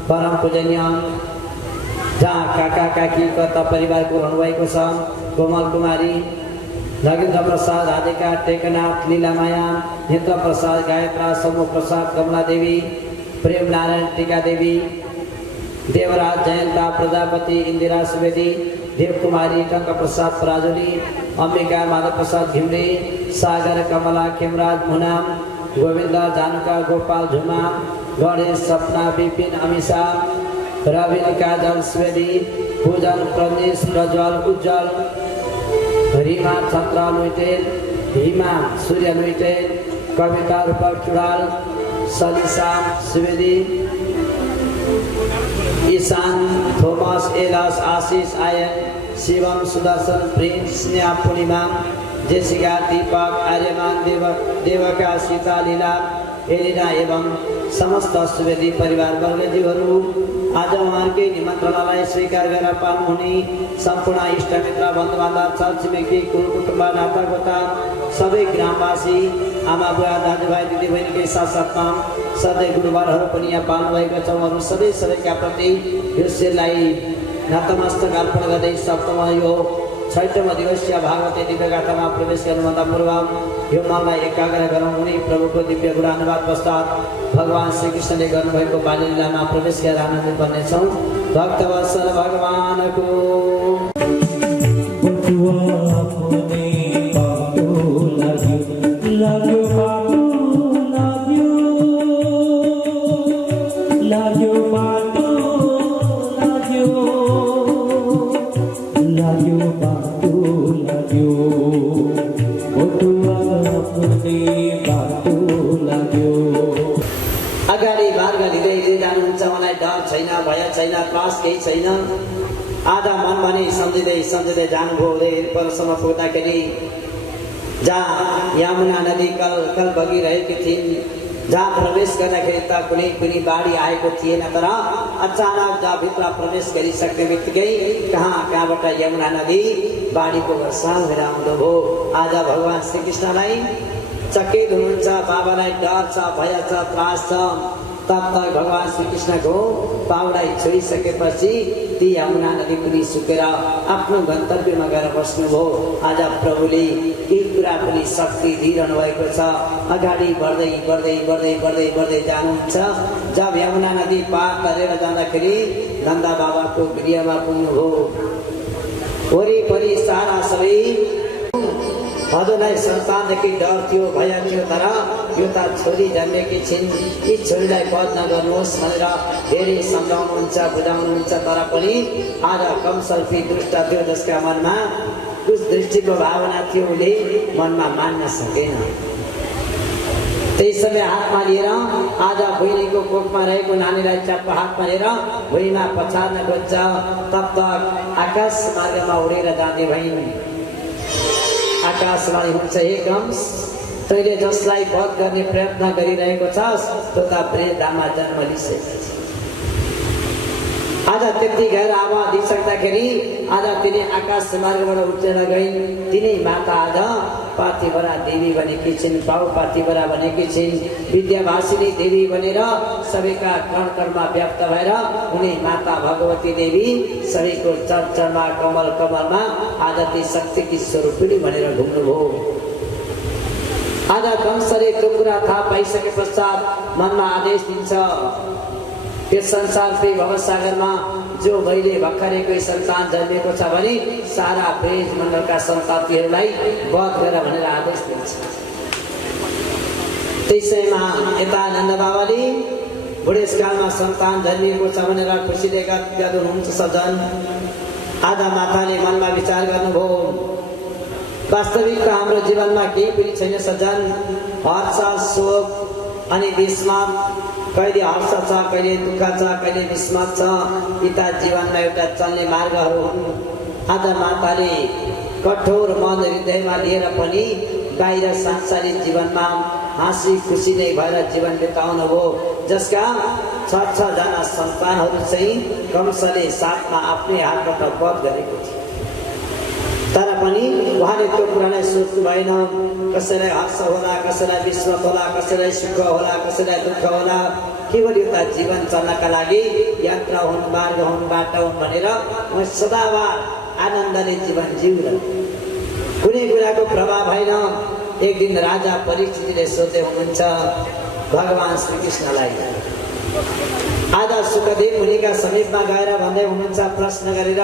परम पूजनीय जहाँ काका काकी कर्ता परिवारको रहनुभएको छ कोमल कुमारी, नगेन्द्र प्रसाद, राधिका, टेकनाथ, लीलामाया, नेत्र प्रसाद, गायत्रा, समूह प्रसाद, कमला देवी, प्रेम नारायण, टीका देवी, देवराज, जयंता प्रजापति, इंदिरा सुवेदी, देव कुमारी, टंक प्रसाद पराजुली, अंबिका, माधव प्रसाद घिमरे, सागर, कमला, खेमराज, मुनाम, गोविंद, जानुका, गोपाल, झुमा, गणेश, सपना, विपिन, अमिषा, रविन, काजल सुवेदी, पूजन, प्रदेश, प्रज्वल, उज्जवल, रीमा, छत्रा लुइटेल, भीमा, सूर्य लुइटेल, कविता, रूपक चुड़ाल, सलिसा सुवेदी, ईशान, थोमस, एलास, आशीष, आयन, शिवम, सुदर्शन, प्रिंस, स्नेहा, पूर्णिमा, जेसिका, दीपक, आर्यमान, देवका, सीता, लीला, एलिना एवं समस्त सुवेदी परिवार वर्गजीवहरू आज उहाँहरूकै निमन्त्रणालाई स्वीकार गरेर पाउनुहुने सम्पूर्ण इष्टमित्र बन्धुबान्धव छरछिमेकी कुल कुटुम्ब नातागोता सबै ग्रामवासी आमा बुवा दाजुभाइ दिदीबहिनीकै साथसाथमा सधैँ गुरुबारहरू पनि यहाँ पाल्नुभएको छ। उहाँहरू सबैका प्रति यो शिरलाई नतमस्तक अर्पण गर्दै सप्तमा यो 6औं दिवसीय भागवती दिव्य गाथामा प्रवेश गर्नुभन्दा पूर्व यो मनलाई एकाग्र गराउनुहुने प्रभुको दिव्य गुणानुवाद पश्चात भगवान श्रीकृष्णले गर्नुभएको बाल्यलीलामा प्रवेश गरेर आनन्दित बन्नेछौँ। भक्तवत्सल भगवानको अगाडि मार्ग लिँदै जानुहुन्छ, मलाई डर छैन, भय छैन, त्रास केही छैन। आधा मनमा नै सम्झिँदै सम्झिँदै जानुभयो। परसम्म पुग्दाखेरि जहाँ यमुना नदी कल बगिरहेकी थिइन्, जहाँ प्रवेश गर्दाखेरि त कुनै पनि बाढी आएको थिएन, तर अचानक जहाँ भित्र प्रवेश गरिसक्ने बित्तिकै कहाँबाट यमुना नदी बाढीको वर्षा भएर आउँदो। आज भगवान श्रीकृष्णलाई चकित हुनुहुन्छ, बाबालाई डर छ, भय छ, त्रास छ। तब तक भगवान श्रीकृष्णको पाउलाई छोइसकेपछि ती यमुना नदी पनि सुकेर आफ्नो गन्तव्यमा गएर बस्नुभयो। आज प्रभुले केही कुरा पनि शक्ति दिइरहनु भएको छ। अगाडि बढ्दै बढ्दै बढ्दै बढ्दै बढ्दै जानुहुन्छ। जब यमुना नदी पार गरेर जाँदाखेरि नन्दा बाबाको गृहमा पुग्नुभयो। वरिपरि सारा सबै हजुरलाई सन्तानदेखि डर थियो, भय थियो, तर यो त छोरी जन्मेकी छिन्, यी छोरीलाई वध नगर्नुहोस् भनेर धेरै सम्झाउनुहुन्छ, बुझाउनुहुन्छ, तर पनि आज कमसल्फी दुष्ट थियो, जसका मनमा कुछ दृष्टिको भावना थियो, उसले मनमा मान्न सकेन। त्यही समय हातमा लिएर आज बहिनीको कोखमा रहेको नानीलाई चप्प हातमा लिएर भुइँमा पछार्न खोज्छ। तब तक आकाश मार्गमा उडेर जाँदै भइन्। आकाशवाणी हुन्छ, हे कंस, तैँले जसलाई वध गर्ने प्रयत्न गरिरहेको छस् त्यो त वृद्धामा जन्म लिइसकेको छ। आज त्यति गएर आवाज दिइसक्दाखेरि आज तिनी आकाश मार्गबाट उठेर गइन्। तिनी माता आज पार्थिवरा देवी बनेकी छिन्, पाउ पार्थिवरा बनेकी छिन्, विद्यावासिनी देवी बनेर सबैका कणकणमा व्याप्त भएर उनी माता भगवती देवी सबैको चरणमा कमल कमलमा आज ती शक्तिकी स्वरूपिणी भनेर घुम्नुभयो। आज कंसले त्यो कुरा थाहा पाइसके पश्चात मनमा आदेश दिन्छ, यस संसारकै भवसागरमा जो मैले भर्खरै कोही सन्तान जन्मेको छ भने सारा ब्रज मण्डलका सन्तानहरूलाई वध गर भनेर आदेश दिन्छ। त्यसैमा यता नन्द बाबाले बुढेसकालमा सन्तान जन्मिएको छ भनेर खुसीदेका हुनुहुन्छ सज्जन। आधा माताले मनमा विचार गर्नुभयो, वास्तविकता हाम्रो जीवनमा केही पनि छैन सज्जन। हर्ष शोक अनि विस्मत, कहिले हर्ष छ, कहिले दुःख छ, कहिले विस्मत छ। पिता जीवनमा एउटा चल्ने मार्गहरू हुन्। आज माताले कठोर मन हृदयमा लिएर पनि बाहिर सांसारिक जीवनमा हाँसी खुसी नै भएर जीवन बिताउनु भयो। जसका 6 जना सन्तानहरू चाहिँ कंसले साथमा आफ्नै हातबाट वध गरेको थियो। तर पनि उहाँले त्यो कुरालाई सोच्नु भएन। कसैलाई हर्ष होला, कसैलाई विस्मत होला, कसैलाई सुख होला, कसैलाई दुःख होला, केवल एउटा जीवन चल्नका लागि यात्रा हुन्, मार्ग हुन्, बाटो हुन् भनेर म सदाबार आनन्दले जीवन जिउँ। कुनै कुराको प्रभाव भएन। एक दिन राजा परीक्षितले सोध्दै हुनुहुन्छ भगवान श्रीकृष्णलाई। आधा सुखदेव मुनिका समीपमा गएर भन्दै हुनुहुन्छ प्रश्न गरेर,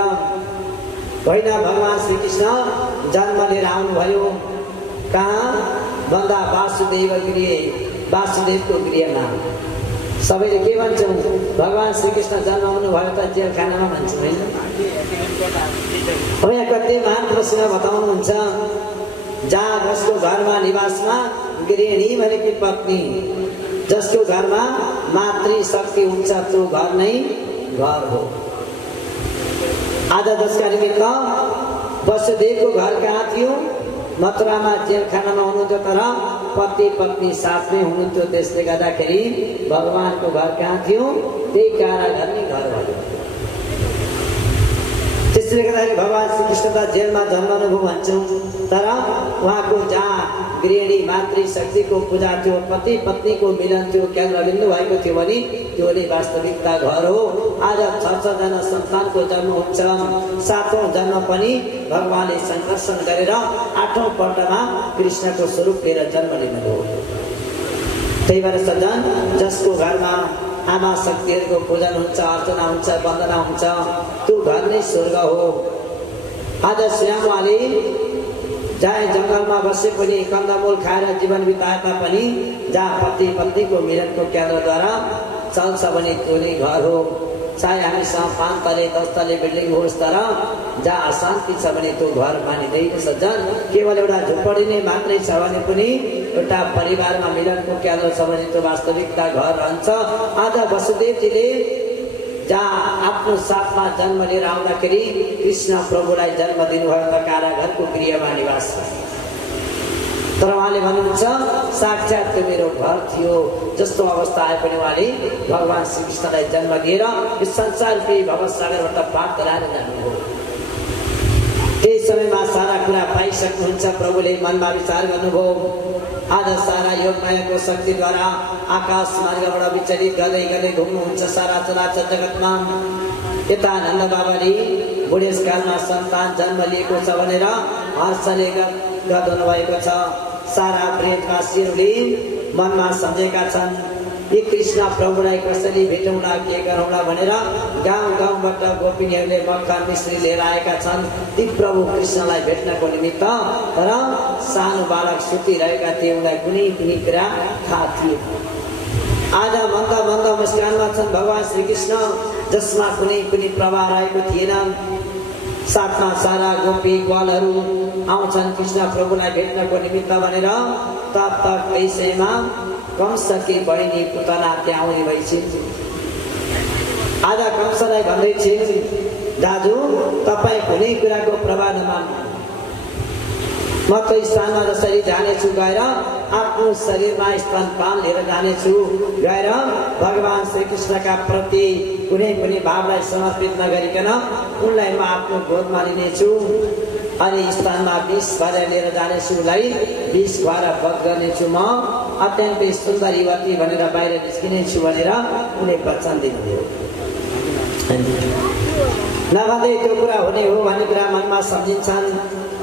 होइन भगवान श्रीकृष्ण जन्म लिएर आउनुभयो कहाँ भन्दा वासुदेव गृह, वासुदेवको गृहमा। सबैले के भन्छौँ, भगवान श्रीकृष्ण जन्म आउनुभयो त जेलखानामा भन्छौँ होइन। अब यहाँ कति महान प्रश्न बताउनुहुन्छ, जहाँ जसको घरमा निवासमा गृहिणी भनेकी पत्नी, जसको घरमा मातृशक्ति हुन्छ त्यो घर नै घर हो। आज जसका निमित्त वसुदेवको घर कहाँ थियो, मथुरामा जेलखानामा हुनुहुन्थ्यो, तर पति पत्नी साथमै हुनुहुन्थ्यो। त्यसले गर्दाखेरि भगवानको घर कहाँ थियो, त्यही कारागार नै घर भयो। त्यसले गर्दाखेरि भगवान श्रीकृष्ण त जेलमा जन्मनुभयो भन्छौँ, तर उहाँको जहाँ गृहिणी मातृशक्तिको पूजा थियो, पति पत्नीको मिलन थियो, केन्द्रबिन्दु भएको थियो भने त्यो नै वास्तविकता घर हो। आज 6 जना सन्तानको जन्म हुन्छ। 7औं जन्म पनि भगवानले संकर्षण गरेर 8औं पल्टमा कृष्णको स्वरूप लिएर जन्म लिनुभयो। त्यही भएर सज्जन, जसको घरमा आमा शक्तिहरूको पूजन हुन्छ, अर्चना हुन्छ, वन्दना हुन्छ, त्यो घर नै स्वर्ग हो। आज श्यामले जहाँ जङ्गलमा बसे पनि कन्दमूल खाएर जीवन बिताए तापनि जहाँ पति पत्नीको मिलनको केन्द्रद्वारा चल्छ भने त्यो नै घर हो। चाहे हामीसँग 5 तले 10 तले बिल्डिङ होस्, तर जहाँ अशान्ति छ भने त्यो घर मानिँदैन सज्जन। केवल एउटा झुप्पडी नै मात्रै छ भने पनि एउटा परिवारमा मिलनको केन्द्र छ भने त्यो वास्तविकता घर रहन्छ। आज वसुदेवजीले जहाँ आफ्नो साथमा जन्म लिएर आउँदाखेरि कृष्ण प्रभुलाई जन्म दिनुभयो त कारागारको गृहमा निवास छ। तर उहाँले भन्नुहुन्छ साक्षात त्यो मेरो घर थियो। जस्तो अवस्था आए पनि उहाँले भगवान श्रीकृष्णलाई जन्म दिएर यो संसारकै भवसागरबाट पार गराएर जानुभयो। त्यही समयमा सारा कुरा पाइसक्नुहुन्छ। प्रभुले मनमा विचार गर्नुभयो, आज सारा योग मायाको शक्तिद्वारा आकाश मार्गबाट विचलित गर्दै गर्दै घुम्नुहुन्छ सारा चराचर जगतमा। यता नन्द बाबाले बुढेसकालमा सन्तान जन्म लिएको छ भनेर हर्षले गदन भएको छ। सारा ब्रजवासीहरूले मनमा सम्झेका छन्, यी कृष्ण प्रभुलाई कसरी भेटौँला, के गरौँला भनेर गाउँ गाउँबाट गोपिनीहरूले मक्खन मिश्री लिएर आएका छन् ती प्रभु कृष्णलाई भेट्नको निमित्त। तर सानो बालक सुतिरहेका थिए, उनलाई कुनै पनि कुरा थाहा थिएन। आज मन्द मन्द मुस्कानमा छन् भगवान श्रीकृष्ण, जसमा कुनै पनि प्रभाव रहेको थिएन। साथमा सारा गोपी ग्वालहरू आउँछन् कृष्ण प्रभुलाई भेट्नको निमित्त भनेर। तब तक त्यसैमा कंसकी बहिनी पुतना त्यहाँ आउने भइछिन्। आज कंसलाई भन्दै छिन्, दाजु तपाईँ कुनै कुराको प्रभाव नमान्नु, म त स्थानमा जसरी जानेछु गएर आफ्नो शरीरमा स्तनपान लिएर जानेछु, गएर भगवान श्रीकृष्णका प्रति कुनै पनि भावलाई समर्पित नगरिकन उनलाई म आफ्नो गोदमा लिनेछु अनि स्थानमा विष खुवाएर लिएर जानेछु, उसलाई विष खुवाएर वध गर्नेछु। म अत्यन्तै सुन्दर युवती भनेर बाहिर निस्किनेछु भनेर उनले वचन दिनुभयो। नभन्दै त्यो कुरा हुने हो भन्ने कुरा मनमा सम्झिन्छन्।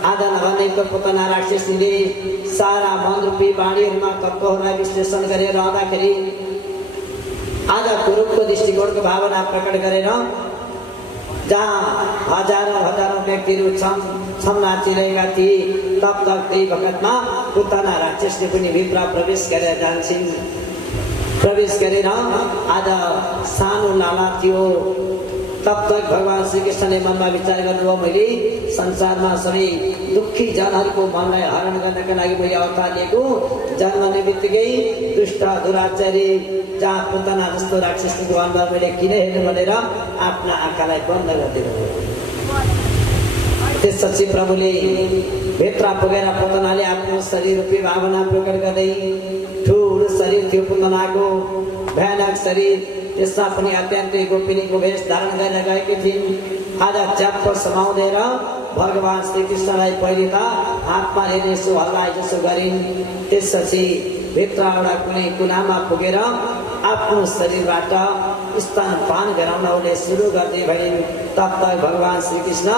आज नभन्दै त्यो पुतना राक्षसले सारा मनरूपी बाणीहरूमा तत्त्वहरूलाई विश्लेषण गरेर रहँदाखेरि आज कुरूपको दृष्टिकोणको भावना प्रकट गरेर जहाँ हजारौं हजारौं व्यक्तिहरू छम नाचिरहेका थिए तब तक त्यही वखतमा पुतना राक्षसले पनि भित्र प्रवेश गरेर जान्छन्। प्रवेश गरेर आज सानो लाला थियो। तब तक भगवान श्री कृष्णले मनमा विचार गर्नुभयो, मैले संसारमा सबै दुखी जनहरूको मनलाई हरण गर्नका लागि मैले अवतार लिएको। जन्मने बित्तिकै दुष्ट दुराचारी जहाँ पुतना जस्तो राक्षसको अनुहार मैले किन हेर्नु भनेर आफ्ना आँखालाई बन्द गरिदिनु। त्यसपछि प्रभुले भित्र पुगेर पुतनाले आफ्नो शरीर रूपी भावना प्रकट गर्दै, ठुलो शरीर थियो पुतनाको, भयानक शरीर, त्यसमा पनि अत्यन्तै गोपिनीको वेश धारण गरेर गएकी थिइन्। आज च्याप्प समाउँदै भगवान श्री कृष्णलाई पहिले त हातमा हेर्ने यसो हल्लाए जसो गरिन्। त्यसपछि भित्र एउटा कुनै कुनामा पुगेर आफ्नो शरीरबाट स्तनपान गराउन उनले सुरु गर्दै भइन्। तब तक भगवान श्री कृष्ण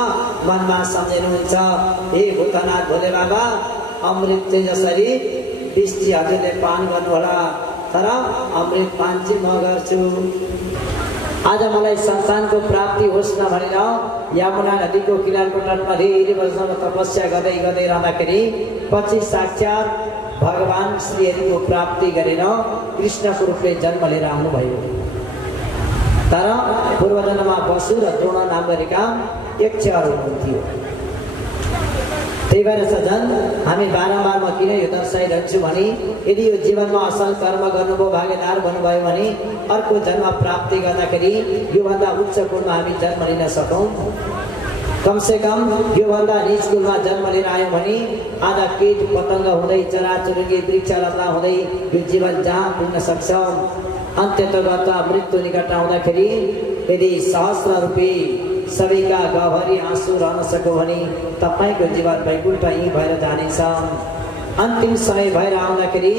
मनमा सम्झिनुहुन्छ, हे भूतनाथ भोले बाबा, अमृत चाहिँ जसरी विष्टि हजुरले पान गर्नुहोला, तर अमृत पान चाहिँ म गर्छु। आज मलाई सन्तानको प्राप्ति होस् न भनेर यमुना नदीको किनारको तटमा धेरै वर्षसम्म तपस्या गर्दै गर्दै रहँदाखेरि पछि साक्षात भगवान श्रीहरिको प्राप्ति गरेर कृष्णको रूपले जन्म लिएर आउनुभयो। तर पूर्वजन्ममा वसु र द्रोण नाम गरेका एक चेहरू हुनुहुन्थ्यो। त्यही भएर सजन हामी बारम्बार म किन यो दर्शाइरहन्छु भने यदि यो जीवनमा असल कर्म गर्नुभयो, भागीदार भन्नुभयो भने अर्को जन्म प्राप्ति गर्दाखेरि योभन्दा उच्च कुलमा हामी जन्म लिन सकौँ। कमसेकम योभन्दा निज कुलमा जन्म लिएर आयौँ भने आज कीट पतङ्ग हुँदै चराचुरुङ्गी वृक्षलता हुँदै यो जीवन जहाँ पुग्न सक्छ। अन्त्यतगत मृत्यु निकट आउँदाखेरि यदि सहस्र रूपी सबैका गहरी आँसु रहन सक्यो भने तपाईँको जीवन वैकुण्ठ यहीँ भएर जानेछ। अन्तिम समय भएर आउँदाखेरि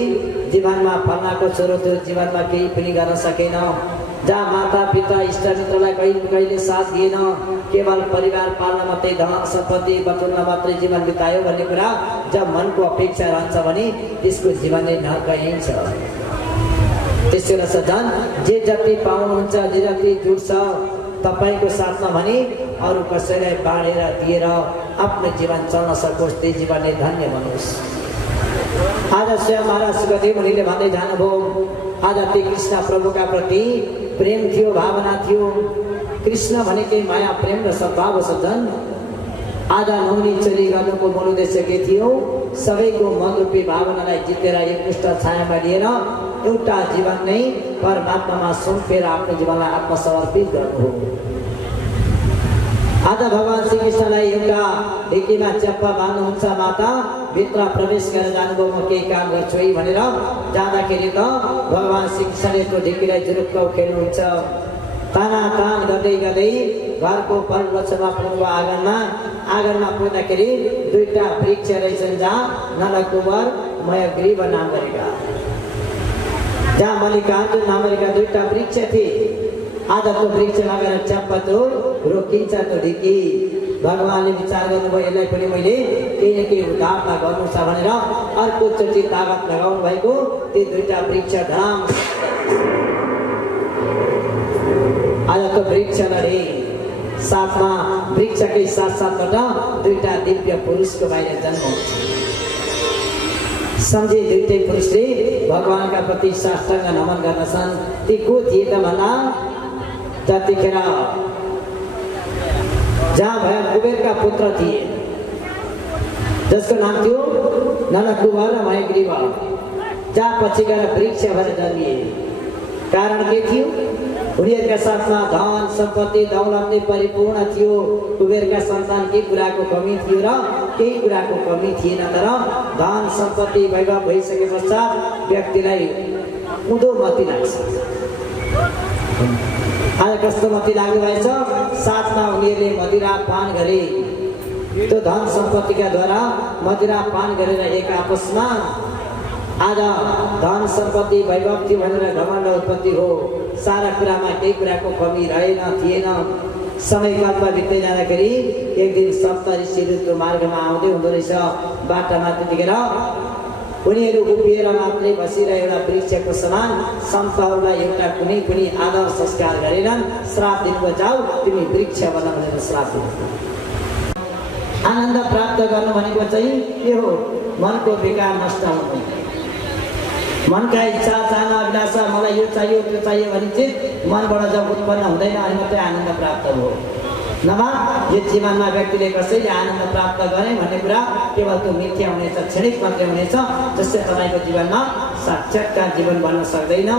जीवनमा फल्नाको छोरो त्यो जीवनमा केही पनि गर्न सकेन। जहाँ माता पिता इष्टमित्रलाई कहिले साथ दिएन, केवल परिवार पाल्न मात्रै, धन सम्पत्ति बटुल्न मात्रै जीवन बितायो भन्ने कुरा जब मनको अपेक्षा रहन्छ भने त्यसको जीवन नै नर्क यहीँ छ। त्यसैले सजन जे जति पाउनुहुन्छ, जे जति जुट्छ तपाईँको साथमा भने अरू कसैलाई बाँडेर दिएर आफ्नो जीवन चल्न सकोस्, त्यही जीवनले धन्य बनोस्। आज स्वयं महाराज सुखदेव मुनिले भन्दै जानुभयो, आज ती कृष्ण प्रभुका प्रति प्रेम थियो, भावना थियो। कृष्ण भनेकै माया प्रेम र सद्भाव सज्जन। आज नौनी चोरी गर्नुको मूल उद्देश्य के थियो? सबैको मन रूपी भावनालाई जितेर एकमुष्ट छायामा लिएर एउटा जीवन नै परमात्मामा सुम्पेर आफ्नो जीवनलाई आत्मसमर्पित गर्नु हो। आज भगवान श्री कृष्णलाई एउटा ढिकीमा च्याप्पा बाँध्नुहुन्छ, माता भित्र प्रवेश गरेर जानुभयो, म केही काम गर्छु है भनेर जाँदाखेरि त भगवान श्री कृष्णले त्यो ढिकीलाई जुरुक्क खेल्नुहुन्छ। तानातान गर्दै गर्दै घरको पल्लोछमा पुग्नुभयो आँगनमा पुग्दाखेरि दुईटा वृक्ष रहेछन् जहाँ नलकुवर मयग्रीव नाम गरेका, जहाँ मल्लिकार्जुन नाम गरेका दुईटा वृक्ष थिए। आज त्यो वृक्षमा गएर च्याप्प त्यो रोकिन्छ त्यो ढिकी। भगवानले विचार गर्नुभयो, यसलाई पनि मैले केही न केही उद्धारमा गर्नु छ भनेर अर्कोचोटि तागत लगाउनु भएको ती दुईटा वृक्ष धाम आज त्यो वृक्ष लडे। साथमा वृक्षकै साथसाथबाट दुईटा दिव्य पुरुषको बाहिर जन्म हुन्छ। सम्झे दुईटै पुरुषले भगवानका प्रति साष्टाङ्ग नमन गर्दछन्। ती को थिए त भन्दा त्यतिखेर जहाँ भए कुबेरका पुत्र थिए, जसको नाम थियो नलकुवर र मयग्रीव, जहाँ पछि गएर वृक्ष भएर जन्मिए। कारण के थियो? उनीहरूका साथमा धन सम्पत्ति दौलतले परिपूर्ण थियो। कुबेरका सन्तान केही कुराको कमी थियो र केही कुराको कमी थिएन। तर धन सम्पत्ति वैभव भइसके पश्चात व्यक्तिलाई उँधो मती लाग्छ। आज कस्तो मती लाग्नु भएछ? साथमा उनीहरूले मदिरा पान गरे। त्यो धन सम्पत्तिका द्वारा मदिरा पान गरेर एक आपसमा आज धन सम्पत्ति वैभव थियो भनेर घमण्ड उत्पत्ति हो। सारा कुरामा केही कुराको कमी रहेन थिएन। समयकालमा बित्दै जाँदाखेरि एक दिन सप्त ऋषिहरू त्यो मार्गमा आउँदै हुँदो रहेछ। बाटामा त्यतिखेर उनीहरू उभिएर मात्रै बसेर एउटा वृक्षको समान सन्तहरूलाई एउटा कुनै पनि आदर संस्कार गरेनन्। श्राप दिनुभयो, जाऊ तिमी वृक्ष बन भनेर श्राप दिनुभयो। आनन्द प्राप्त गर्नु भनेको चाहिँ के हो? मनको विकार नष्ट हुनु, मनका इच्छा चाहना अभिलाषा मलाई यो चाहियो त्यो चाहियो भने चाहिँ मनबाट जब उत्पन्न हुँदैन अनि मात्रै आनन्द प्राप्त हो। नभए यो जीवनमा व्यक्तिले कसैले आनन्द प्राप्त गरे भन्ने कुरा केवल त्यो मिथ्या हुनेछ, क्षणिक मात्रै हुनेछ। जसले तपाईँको जीवनमा साक्षात्कार जीवन बन्न सक्दैन।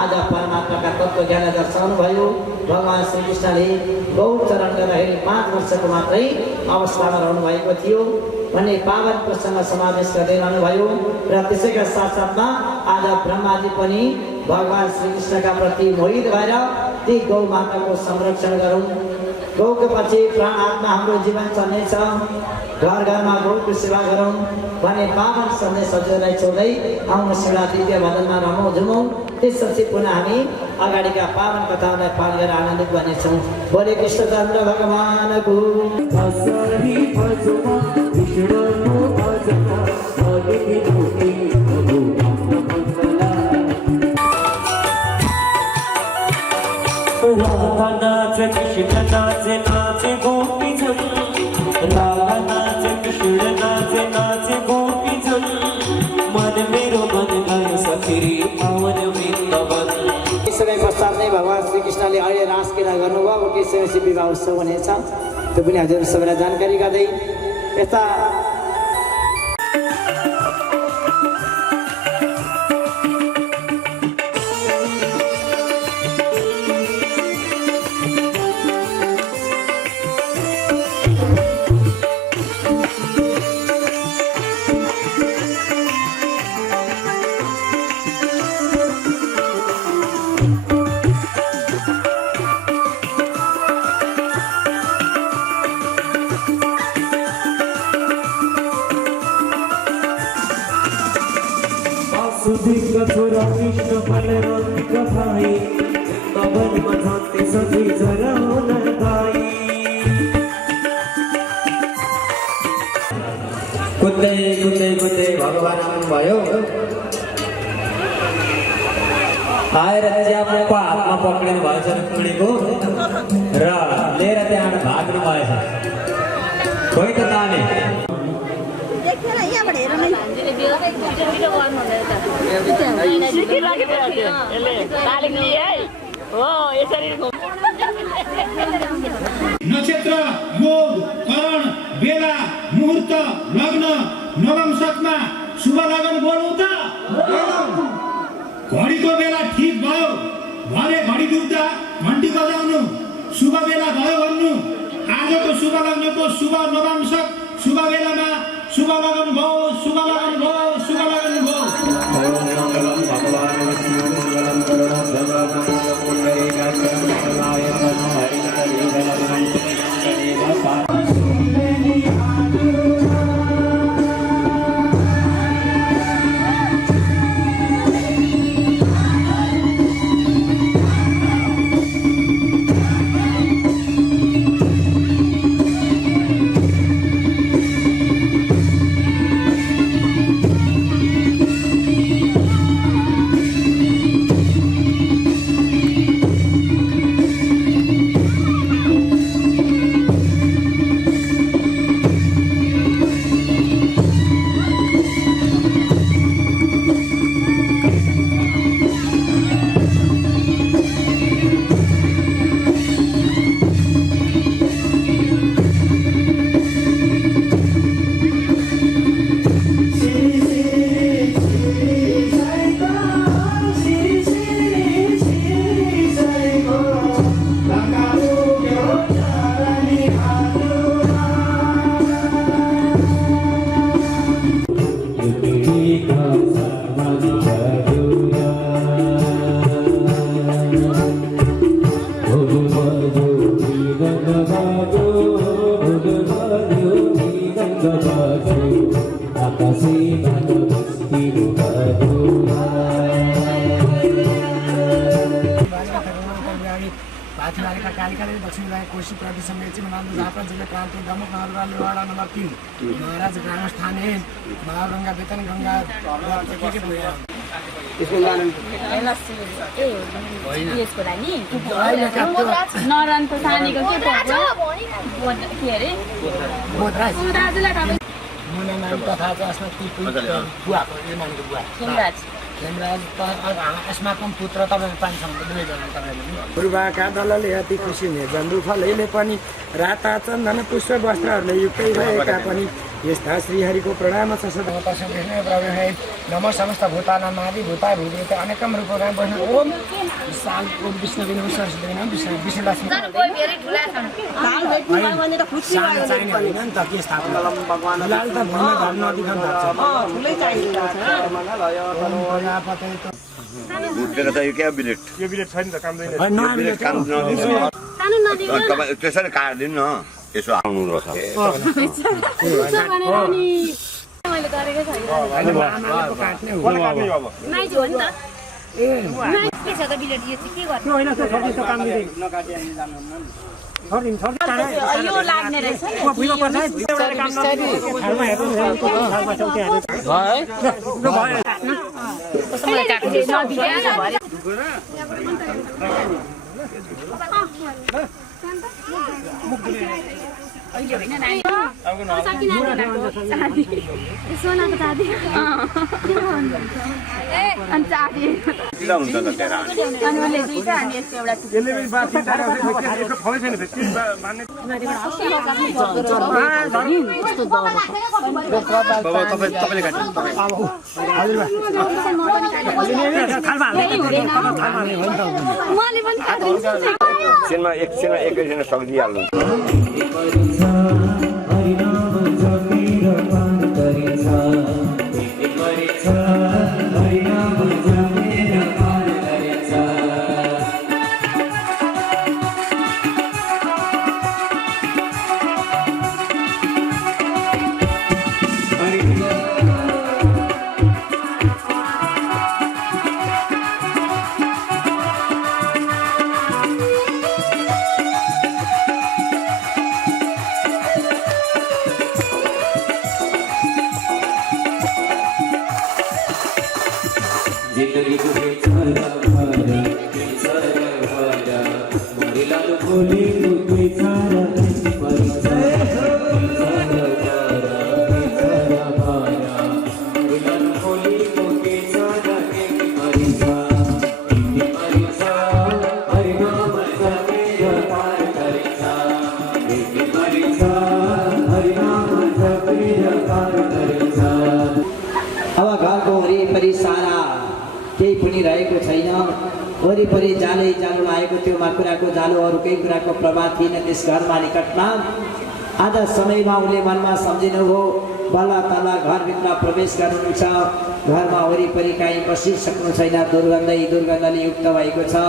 आज परमात्माका तत्त्व ज्ञान दर्शाउनु भयो। भगवान् श्रीकृष्णले गौर चरण गर्दाखेरि 5 वर्षको मात्रै अवस्थामा रहनु भएको थियो भन्ने पावन प्रसङ्ग समावेश गर्दै रहनुभयो। र त्यसैका साथसाथमा आज ब्रह्माजी पनि भगवान् श्रीकृष्णका प्रति मोहित भएर ती गौ माताको संरक्षण गरौँ। गौको पछि प्राण आत्मा हाम्रो जीवन चल्नेछ, घर घरमा गौको सेवा गरौँ भन्ने पावन सन्देश हजुरलाई छोड्दै आउनु शिवरात्रि भजनमा रमौँ झुमौँ। त्यसपछि पुनः हामी अगाडिका पावन कथालाई पाठ गरेर आनन्दित बनेछौँ। बोले कृष्णचन्द्र भगवानको राधा नाच कृष्ण नाचे नाचे गोपी जन, राधा नाच कृष्ण नाचे नाचे गोपी जन, मन मेरो मन गयो सखिरी पावन वृन्दावन। केही समय पश्चात नै भगवान् श्रीकृष्णले अहिले रासलीला गर्नुभयो। अब केही समयपछि विवाह उत्सव हुनेछ, त्यो पनि हजुर सबैलाई जानकारी गर्दै यस्ता वासुदेव छोरा कृष्ण बलराम का भाई, वृंदावन मनाते सभी जरा न गाई। कुद्दै कुद्दै कुद्दै भगवान् आउनुभयो। आएर च्याप्प हातमा पक्रिनु भएछ टुक्रीको र लिएर त्यहाँबाट भाग्नु भएछ। खोइ त ताने नक्षत्र, योग, करण, बेला, मुहूर्त, लग्न, नवंशकमा शुभ लगन बोल्नु त। घडीको बेला ठिक भयो भने घडी डुब्दा घन्टी बजाउनु, शुभ बेला भयो भन्नु। आजको शुभ लग्नको शुभ नवंशक शुभ बेलामा शुभ लगन भयो, शुभ लगन भयो, शुभ लगन भयो। दक्षिणारेखा कालिकाले दक्षिण कोशी प्रदेश मेची मनालु झापा जिल्ला प्रान्तीय दमक नगरपालिका वडा नम्बर 3 महाराज ग्रामस्थान है महागंगा वेतन गंगा के भयो यसको कारण यसको लागि नरनको सानीको के पर्छ के अरे दाजुलाई तपाईँ मुना नाम तथा अस्मा बुवाको नामको बुवा हेमराज अस्माकं पुत्र तपाईँ पानीसँग दुवैजना तपाईँले पूर्वका दलले अति खुसी हुने जन्दुफलले पनि राता चन्दन पुष्प वस्त्रहरूले युक्तै रहेका पनि यस्ता श्रीहरिको प्रणाम छ सदा नम समस्त भूतानां आदि भूता भूते अनेकम रूपमा बस्न ओम विशाल ओम विष्णु विष्णु सरस्वती नाम विष्णु विष्णु लक्ष्मी कोही धेरै ठुला छन् के स्थापना लाल त भन्न धर्म अधिकार ठुलै चाहिएको भुटेर त यो क्या बिलेट यो बिलेट छैन त काम दैन त्यसरी काटिदिनु न यसो आउनु रहेछ मैले गरेकै छैन नाइज हो नि त के छ त बिलेट यो चाहिँ के गर्नु होइन त्यो काम दिँदै यो लाग्ने रहेछ सोनाको चाँदी अनि चाँदी हुन्छ त तेरा अनि उसले दुईटा अनि यसको एकछिनमा एकैछिन सक्दिहाल्नु वरिपरि जालै जालो आएको त्यो माकुराको जालो अरू केही कुराको प्रभाव थिएन त्यस घरमा निकटमा आज समयमा उसले मनमा सम्झिनुभयो बल्ल तल्ल घरभित्र प्रवेश गर्नुहुन्छ घरमा वरिपरि कहीँ बसिसक्नु छैन दुर्गन्धले युक्त भएको छ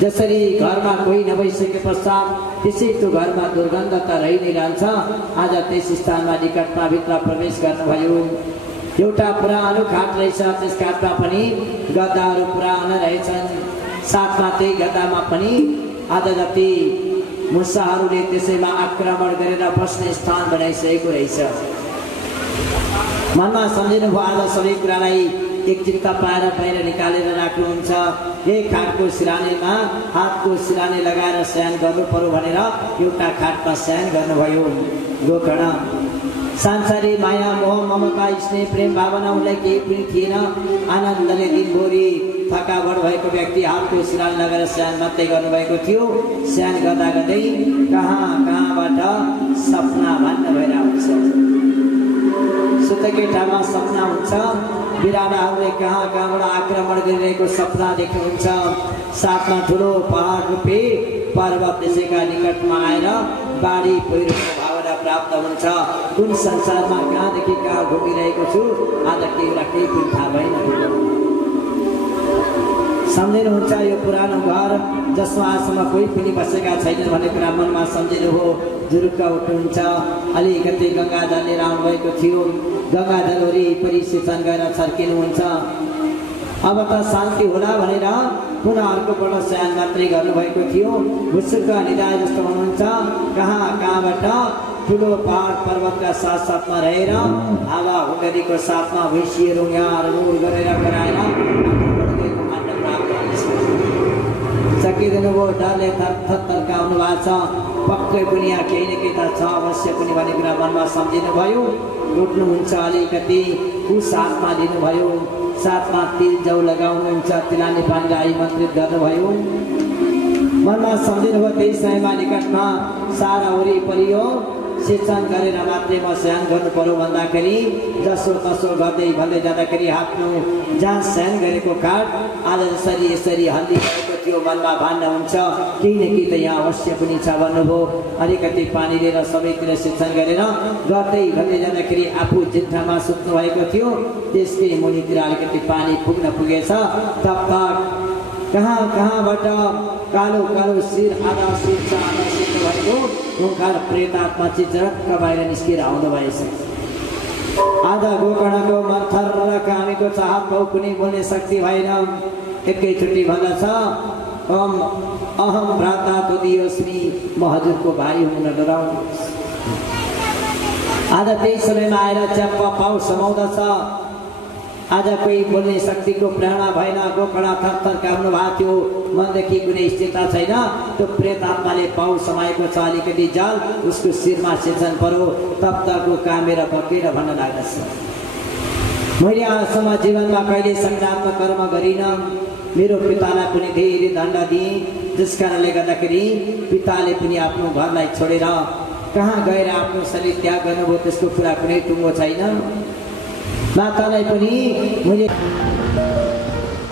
जसरी घरमा कोही नभइसके पश्चात त्यसै त्यो घरमा दुर्गन्ध त रहि नै रहन्छ आज त्यस स्थानमा निकटमा भित्र प्रवेश गर्नुभयो एउटा पुरानो खाट रहेछ त्यस खाटमा पनि गद्दाहरू पुराना रहेछन् साथमा त्यही गद्दामा पनि आज जति मुसाहरूले त्यसैमा आक्रमण गरेर बस्ने स्थान बनाइसकेको रहेछ मनमा सम्झिनुभयो आज सबै कुरालाई एकचित्त पाएर बाहिर निकालेर राख्नुहुन्छ यही खाटको सिरानीमा हातको सिरानी लगाएर शयन गर्नु पर्यो भनेर एउटा खाटमा शयन गर्नुभयो गोकर्ण सांसारिक माया मोह ममता स्नेह प्रेम भावना उनलाई केही पनि थिएन आनन्दले दिनभरि थकावट भएको व्यक्ति हातको सिरानी लगाएर शयन मात्रै गर्नुभएको थियो शयन गर्दा गर्दै कहाँबाट सपना भन्न भएर आउँछ सुतेकै ठाउँमा सपना हुन्छ बिरालाहरूले कहाँबाट आक्रमण गरिरहेको सपना देख्नुहुन्छ साथमा ठुलो पहाड रूपी पर्वत त्यसैका निकटमा आएर बाढी पहिरोको भावना प्राप्त हुन्छ कुन संसारमा कहाँदेखि कहाँ घुमिरहेको छु आज केही पनि थाहा भएन सम्झिनुहुन्छ यो पुरानो घर जसमा आजसम्म कोही पनि बसेका छैनन् भन्ने कुरा मनमा सम्झिनुभयो जुरुक्क उठ्नुहुन्छ अलिकति गङ्गाजल लिएर आउनुभएको थियो गङ्गाजल वरिपरि सिंचन गरेर छर्किनुहुन्छ अब त शान्ति होला भनेर पुनः अर्कोपल्ट शयन मात्रै गर्नुभएको थियो। भुसुक्क निदाय जस्तो हुनुहुन्छ, कहाँ कहाँबाट ठुलो पहाड पर्वतका साथ साथमा रहेर हावा हुन्डरीको साथमा भैँसीहरू यहाँ रुर गरेर कराएर सकिदिनु भयो। डरले थरथरकाउनु भएको छ, पक्कै पनि यहाँ केही न केही त छ अवश्य पनि भन्ने कुरा मनमा सम्झिनु भयो। लुट्नुहुन्छ अलिकति साथमा दिनुभयो, साथमा तिल जौ लगाउनुहुन्छ, तिलानी पानीलाई आमन्त्रित गर्नुभयो। मनमा सम्झिनु भयो। त्यही समयमा निकटमा सारा वरिपरि यो सिंचन गरेर मात्रै म शयन गर्नु पर्यो भन्दाखेरि जसो तसो गर्दै भन्दै जाँदाखेरि आफ्नो जहाँ शयन गरेको काठ आज जसरी यसरी हल्लिरहेको थियो मनमा भान्ना हुन्छ, केही न केही त यहाँ अवश्य पनि छ भन्नुभयो। अलिकति पानी लिएर सबैतिर सिंचन गरेर गर्दै भन्दै जाँदाखेरि आफू जिन्ठामा सुत्नु भएको थियो, त्यसकै मुनितिर अलिकति पानी पुग्न पुगेछ। तब कहाँ कहाँबाट कालो कालो शिर आधा शिर छ आधा शिर भएको ओंकार प्रेतात्मा चित्रक्क बाहिर निस्किएर आउँदो भएछ। आधा गोकर्णको मन्थर र कामीको चाहत भाउ कुनै बोल्ने शक्ति भएन। एकैचोटि भन्दछ अहम भ्राता तुदियोस्मि, म हजुरको भाइ हुन डराउनुहोस्। आज त्यही समयमा आएर च्याप्प पाउ समाउँदछ। आज कोही बोल्ने शक्तिको प्रेरणा भएन। गोकर्ण थरथर काम्नु भएको थियो, मनदेखि कुनै स्थिरता छैन। त्यो प्रेतात्माले पाउ समाएको छ, अलिकति जल उसको शिरमा सिंचन पर्यो। तब तक कामेर पकेर भन्न लाग्दछ, मैले आजसम्म जीवनमा कहिले सकारात्मक कर्म गरिनँ। मेरो पितालाई पनि धेरै दण्ड दिएँ, जस कारणले गर्दाखेरि पिताले पनि आफ्नो घरलाई छोडेर कहाँ गएर आफ्नो शरीर त्याग गर्नुभयो त्यसको कुरा कुनै टुङ्गो छैन। मातालाई पनि मैले